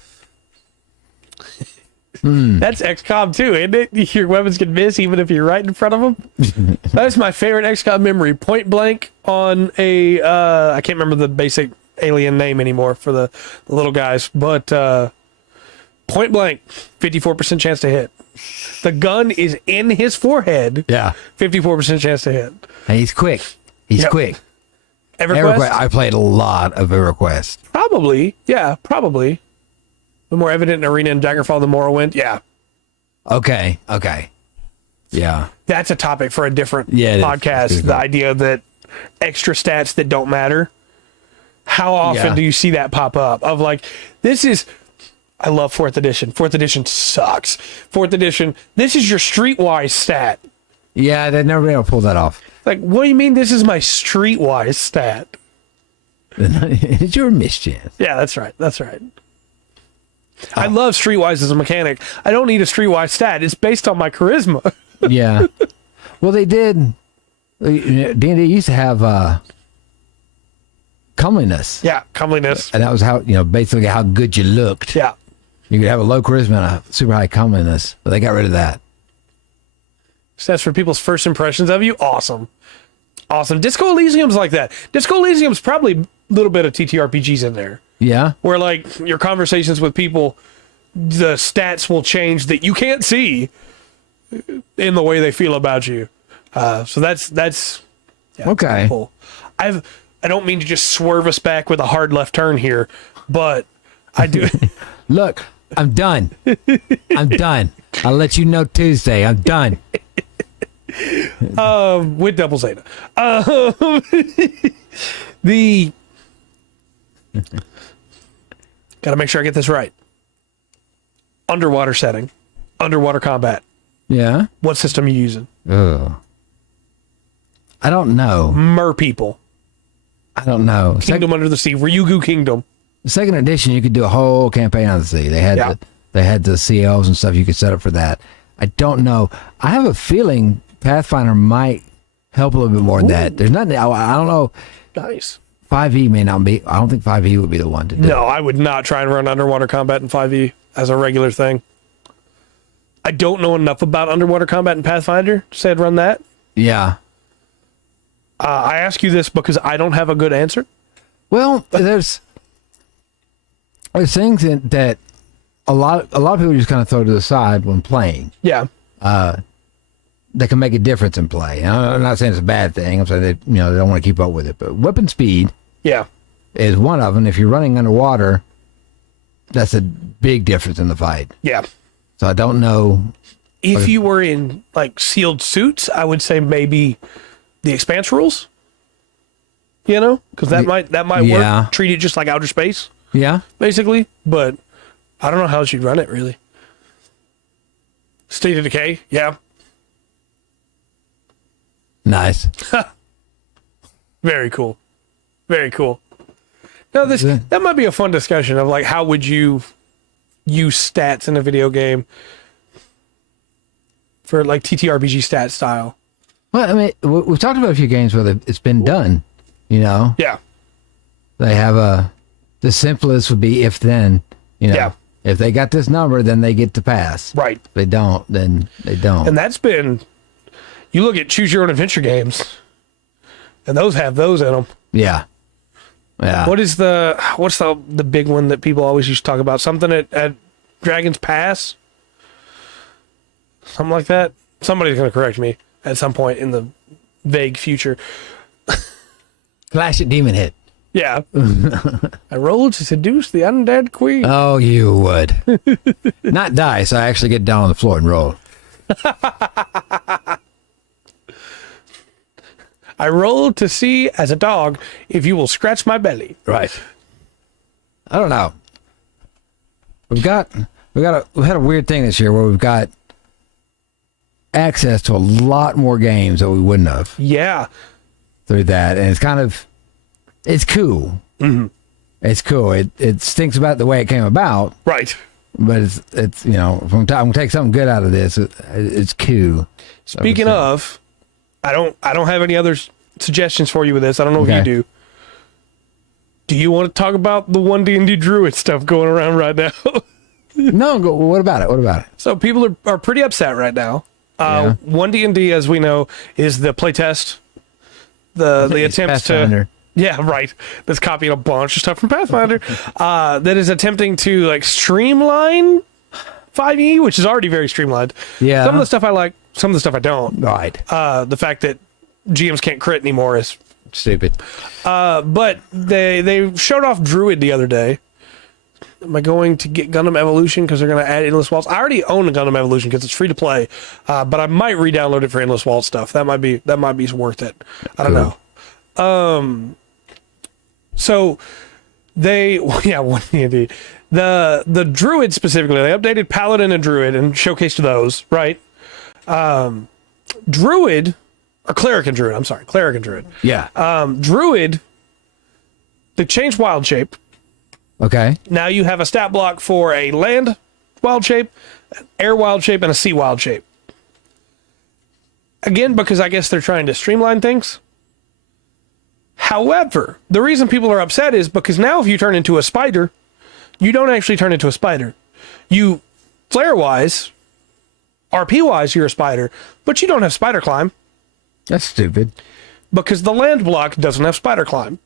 That's XCOM too, isn't it? Your weapons can miss even if you're right in front of them. That is my favorite XCOM memory. Point blank on a, I can't remember the basic alien name anymore for the little guys, but point blank, 54% chance to hit. The gun is in his forehead. Yeah. 54% chance to hit. And he's quick. He's quick. EverQuest? I played a lot of EverQuest. Probably. Yeah, probably. The more evident in Arena and Daggerfall, the Morrowind. Yeah. Okay. Yeah. That's a topic for a different podcast. The idea that extra stats that don't matter. How often do you see that pop up? Of like, I love 4th edition. 4th edition sucks. 4th edition, this is your streetwise stat. Yeah, they've never been able to pull that off. Like, what do you mean this is my streetwise stat? It's your mischance. Yeah, that's right. I love streetwise as a mechanic. I don't need a streetwise stat. It's based on my charisma. Yeah. Well, they did. D&D used to have comeliness. Yeah, comeliness. And that was how, basically how good you looked. Yeah. You could have a low charisma and a super high comeliness, but they got rid of that. Stats for people's first impressions of you. Awesome. Disco Elysium's like that. Disco Elysium's probably a little bit of TTRPGs in there. Yeah. Where like your conversations with people, the stats will change that you can't see in the way they feel about you. So that's okay. Cool. I don't mean to just swerve us back with a hard left turn here, but I do. Look, I'm done. I'll let you know Tuesday. I'm done. With Double Zeta. The gotta make sure I get this right. Underwater setting, underwater combat. Yeah. What system are you using? Ugh. I don't know. Mer people. I don't know. Kingdom Under the Sea. Ryugu Kingdom. Second edition, you could do a whole campaign on the sea. They had the CLs and stuff you could set up for that. I don't know. I have a feeling Pathfinder might help a little bit more than that. There's nothing. I don't know. Nice. 5e may not be. I don't think 5e would be the one to do. No, I would not try and run underwater combat in 5e as a regular thing. I don't know enough about underwater combat in Pathfinder to say I'd run that. Yeah. I ask you this because I don't have a good answer. Well, there's things that a lot of people just kind of throw to the side when playing. Yeah. That can make a difference in play. And I'm not saying it's a bad thing. I'm saying they don't want to keep up with it. But weapon speed, is one of them. If you're running underwater, that's a big difference in the fight. Yeah. So I don't know. If you were in like sealed suits, I would say maybe the Expanse rules. Because that might work. Treat it just like outer space. Yeah. Basically, but I don't know how you'd run it really. State of Decay, yeah. Nice. Very cool. Very cool. Now that might be a fun discussion of like how would you use stats in a video game for like TTRPG stat style. Well, I mean, we've talked about a few games where it's been done. Yeah. They have the simplest would be if then. Yeah. If they got this number, then they get to pass. Right. If they don't, then they don't. And that's been. You look at choose your own adventure games, and those have those in them. Yeah. Yeah. What's the big one that people always used to talk about? Something at Dragon's Pass? Something like that? Somebody's going to correct me at some point in the vague future. Clash at Demon Hit. Yeah. I rolled to seduce the undead queen. Oh, you would. Not die, so I actually get down on the floor and roll. I rolled to see as a dog if you will scratch my belly. Right. I don't know. We've had a weird thing this year where we've got access to a lot more games that we wouldn't have. Yeah. Through that, and it's cool. Mm-hmm. It's cool. It stinks about the way it came about. Right. But it's if I'm gonna take something good out of this, it's cool. Speaking of, I don't have any other suggestions for you with this. I don't know if you do. Do you want to talk about the 1D&D Druid stuff going around right now? No, what about it? So people are pretty upset right now. 1D&D, as we know, is the playtest, the attempts Yeah, right. That's copying a bunch of stuff from Pathfinder. That is attempting to like streamline 5e, which is already very streamlined. Yeah. Some of the stuff I like, some of the stuff I don't. Right. The fact that GMs can't crit anymore is Stupid. but they showed off Druid the other day. Am I going to get Gundam Evolution because they're going to add Endless Waltz? I already own a Gundam Evolution because it's free to play, but I might re-download it for Endless Waltz stuff. That might be worth it. I don't know. So they indeed. The Druid specifically, they updated Paladin and Druid and showcased those, right? Druid or Cleric and Druid. I'm sorry, Cleric and Druid. Yeah. Druid. They changed wild shape. Okay. Now you have a stat block for a land wild shape, an air wild shape, and a sea wild shape. Again, because I guess they're trying to streamline things. However, the reason people are upset is because now if you turn into a spider, you don't actually turn into a spider. You, flare-wise, RP-wise, you're a spider, but you don't have spider climb. That's stupid. Because the land block doesn't have spider climb.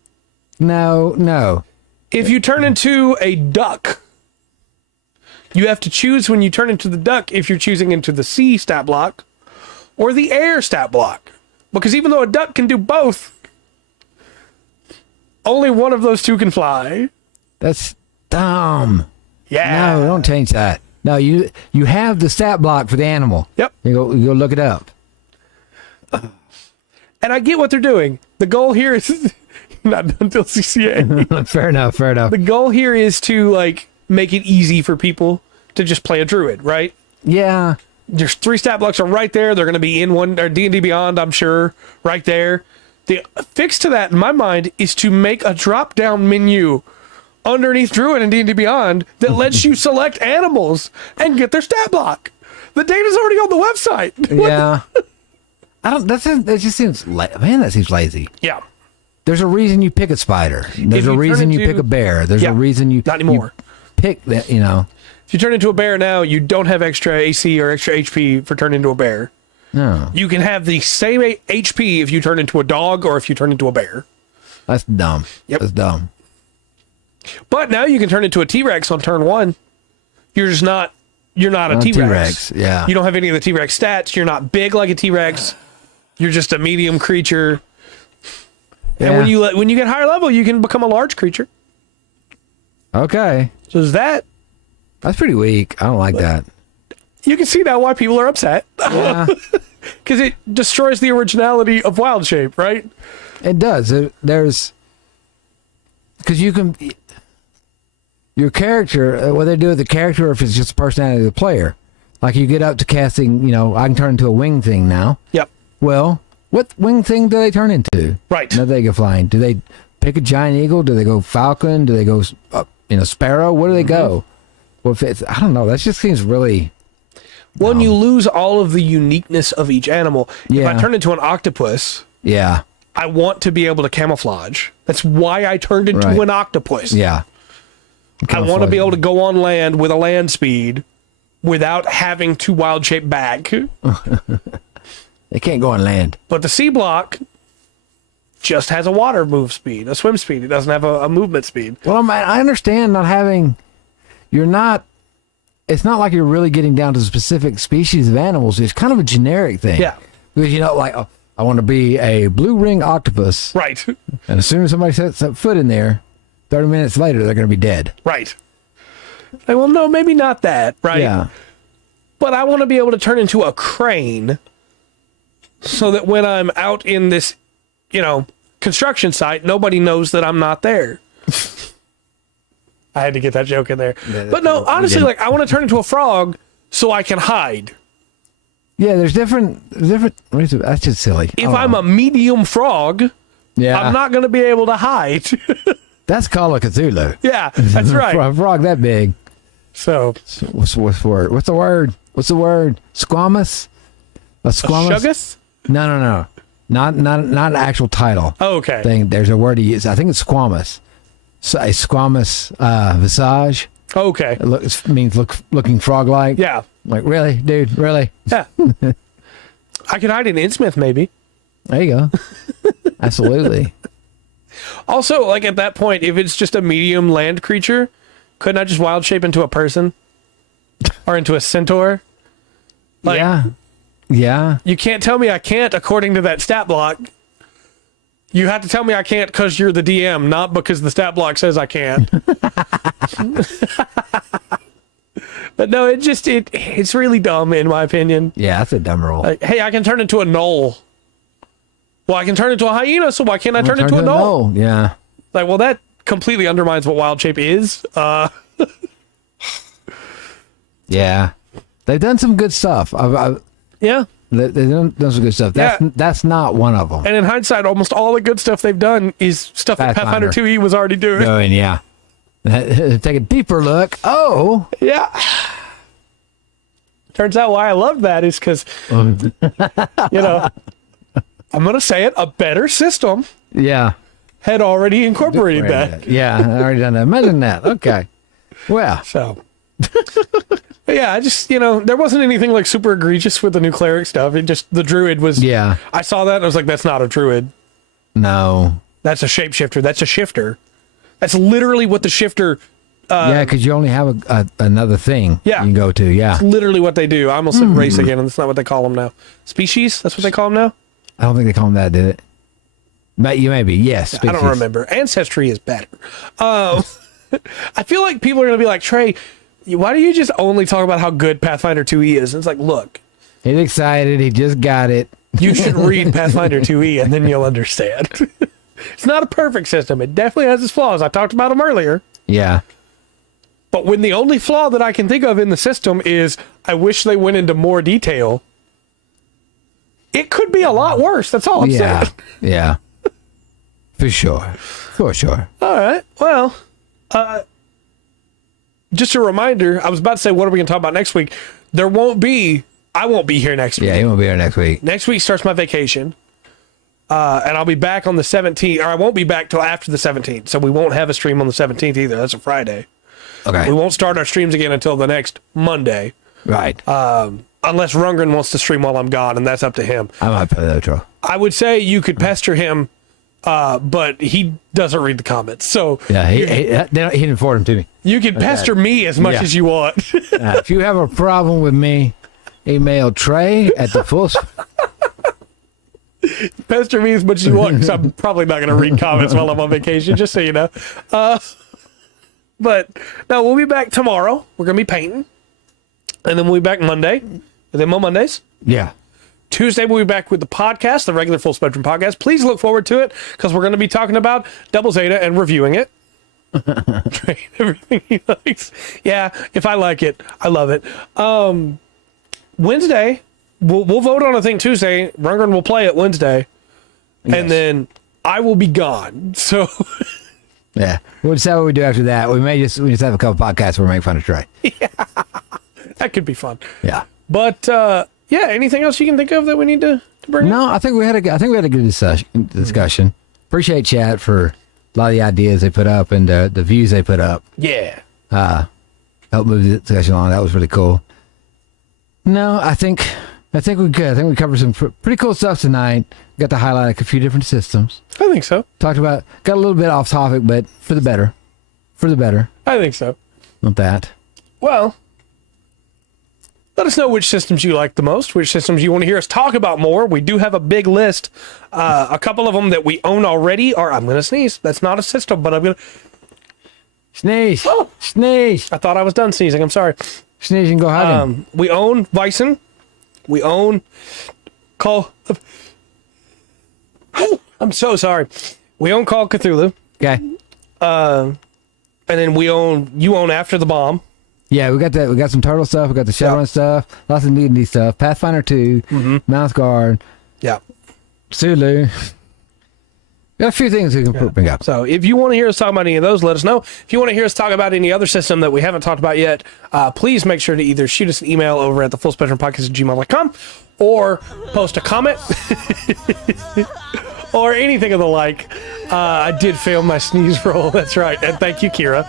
No. If you turn into a duck, you have to choose when you turn into the duck if you're choosing into the sea stat block or the air stat block. Because even though a duck can do both, only one of those two can fly. That's dumb. Yeah. No, don't change that. No, you have the stat block for the animal. Yep. You go look it up. And I get what they're doing. The goal here is not until CCA. Fair enough. The goal here is to like make it easy for people to just play a druid, right? Yeah. There's 3 stat blocks are right there. They're going to be in one or D&D Beyond, I'm sure, right there. The fix to that, in my mind, is to make a drop-down menu underneath Druid and D&D Beyond that lets you select animals and get their stat block. The data's already on the website. Yeah. That just seems that seems lazy. Yeah. There's a reason you pick a spider. There's a reason you pick a bear. There's a reason you not anymore. You pick that, If you turn into a bear now, you don't have extra AC or extra HP for turning into a bear. No. You can have the same HP if you turn into a dog or if you turn into a bear. That's dumb. Yep. That's dumb. But now you can turn into a T-Rex on turn 1. You're not a T-Rex. Yeah. You don't have any of the T-Rex stats. You're not big like a T-Rex. You're just a medium creature. Yeah. And when you get higher level, you can become a large creature. Okay. So is that... That's pretty weak. I don't like that. You can see now why people are upset. Yeah. Because it destroys the originality of Wild Shape, right? It does. There's... Because you can... Your character, what they do with the character, or if it's just the personality of the player. Like you get up to casting, I can turn into a wing thing now. Yep. Well, what wing thing do they turn into? Right. Now they go flying. Do they pick a giant eagle? Do they go falcon? Do they go, sparrow? Where do they go? Well, if it's, I don't know. That just seems really... Well, and you lose all of the uniqueness of each animal. Yeah. If I turn into an octopus, yeah, I want to be able to camouflage. That's why I turned into an octopus. yeah. I want to be able to go on land with a land speed without having to wild shape back. They can't go on land. But the C block just has a water move speed, a swim speed. It doesn't have a movement speed. Well, I understand not having... It's not like you're really getting down to specific species of animals. It's kind of a generic thing. Yeah. Because, I want to be a blue ring octopus. Right. And as soon as somebody sets a foot in there, 30 minutes later, they're going to be dead. Right. Like, well, no, maybe not that, right? Yeah. But I want to be able to turn into a crane so that when I'm out in this, construction site, nobody knows that I'm not there. I had to get that joke in there. But no, honestly, I want to turn into a frog so I can hide. Yeah, there's different. That's just silly. If I'm a medium frog, I'm not going to be able to hide. That's Call of Cthulhu. Yeah, that's right. For a frog that big. So what's the word? What's the word? Squamous? A squamous? Shuggus? No. Not an actual title. Oh, okay. Thing. There's a word he uses. I think it's squamous. So a squamous visage. Okay. It means looking frog-like. Yeah. Like, really? Dude, really? Yeah. I could hide in Innsmouth, maybe. There you go. Absolutely. Also, like at that point, if it's just a medium land creature, couldn't I just wild shape into a person or into a centaur? Like, yeah. You can't tell me I can't according to that stat block. You have to tell me I can't because you're the DM, not because the stat block says I can't. But no, it's really dumb in my opinion. Yeah, that's a dumb roll. Like, hey, I can turn into a gnoll. Well, I can turn into a hyena, so why can't I turn into a gnoll? Yeah. Like, well, that completely undermines what wild shape is. Yeah. They've done some good stuff. Yeah. They've done some good stuff. That's not one of them. And in hindsight, almost all the good stuff they've done is stuff that Pathfinder 2e was already doing. Yeah. Take a deeper look. Oh. Yeah. Turns out why I love that is because, I'm going to say it, a better system had already incorporated that. Yeah, I already done that. Imagine that. Okay. Well. So. Yeah, I just, there wasn't anything like super egregious with the new cleric stuff. It just, the druid was. Yeah. I saw that and I was like, that's not a druid. No. That's a shapeshifter. That's a shifter. That's literally what the shifter. Yeah, because you only have another thing you can go to. Yeah. That's literally what they do. I almost said race again, and that's not what they call them now. Species? That's what they call them now? I don't think they call them that, did it? But you maybe. Yes. I don't remember. Ancestry is better. I feel like people are going to be like, Trey, why do you just only talk about how good Pathfinder 2e is? And it's like, look. He's excited. He just got it. You should read Pathfinder 2e, and then you'll understand. It's not a perfect system. It definitely has its flaws. I talked about them earlier. Yeah. But when the only flaw that I can think of in the system is I wish they went into more detail, it could be a lot worse. That's all I'm saying. Yeah. For sure. For sure. All right. Well, just a reminder, I was about to say, what are we going to talk about next week? I won't be here next week. Yeah, you won't be here next week. Next week starts my vacation. And I'll be back on the 17th, or I won't be back till after the 17th. So we won't have a stream on the 17th either. That's a Friday. Okay. We won't start our streams again until the next Monday. Right. Unless Rundgren wants to stream while I'm gone, and that's up to him. I might play the outro. I would say you could pester him, but he doesn't read the comments. So yeah, he didn't forward them to me. You can pester me as much as you want. If you have a problem with me, email Trey at the full. Pester me as much as you want, because I'm probably not going to read comments while I'm on vacation, just so you know. But no, we'll be back tomorrow. We're going to be painting. And then we'll be back Monday. Are there more Mondays? Yeah. Tuesday, we'll be back with the podcast, the regular Full Spectrum podcast. Please look forward to it, because we're going to be talking about Double Zeta and reviewing it. Everything he likes. Yeah, if I like it, I love it. Wednesday, we'll vote on a thing Tuesday. Rundgren will play it Wednesday. Yes. And then I will be gone. So... Yeah, we'll decide what we do after that. We just have a couple podcasts where we make fun of Trey. Yeah, that could be fun. Yeah, but anything else you can think of that we need to bring? No, up? I think we had a good discussion. Appreciate chat for a lot of the ideas they put up and the views they put up. Yeah, help move the discussion along. That was really cool. No, I think we're good. I think we covered some pretty cool stuff tonight. Got to highlight a few different systems. I think so. Got a little bit off topic, but for the better. I think so. Not that. Well, let us know which systems you like the most, which systems you want to hear us talk about more. We do have a big list. A couple of them that we own already are, I'm going to sneeze. That's not a system, but I'm going to... Sneeze. Oh. Sneeze. I thought I was done sneezing. I'm sorry. Sneeze and go hiding. We own Bison. We own Call... I'm so sorry. We own Call of Cthulhu. Okay. And then you own After the Bomb. Yeah, we got some turtle stuff. We got the Shadowrun stuff. Lots of D&D stuff. Pathfinder 2. Mouth Guard. Yeah. Sulu. Got a few things we can bring up. So if you want to hear us talk about any of those, let us know. If you want to hear us talk about any other system that we haven't talked about yet, please make sure to either shoot us an email over at thefullspectrumpodcast@gmail.com or post a comment or anything of the like. I did fail my sneeze roll. That's right. And thank you, Kira.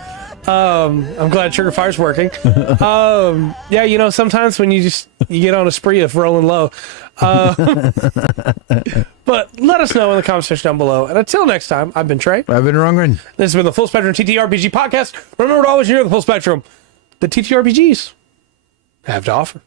I'm glad Sugar Fire's working. Yeah, you know, sometimes when you get on a spree of rolling low. But let us know in the comment section down below. And until next time, I've been Trey. I've been Rungren. This has been the Full Spectrum TTRPG podcast. Remember to always hear the Full Spectrum. The TTRPGs have to offer.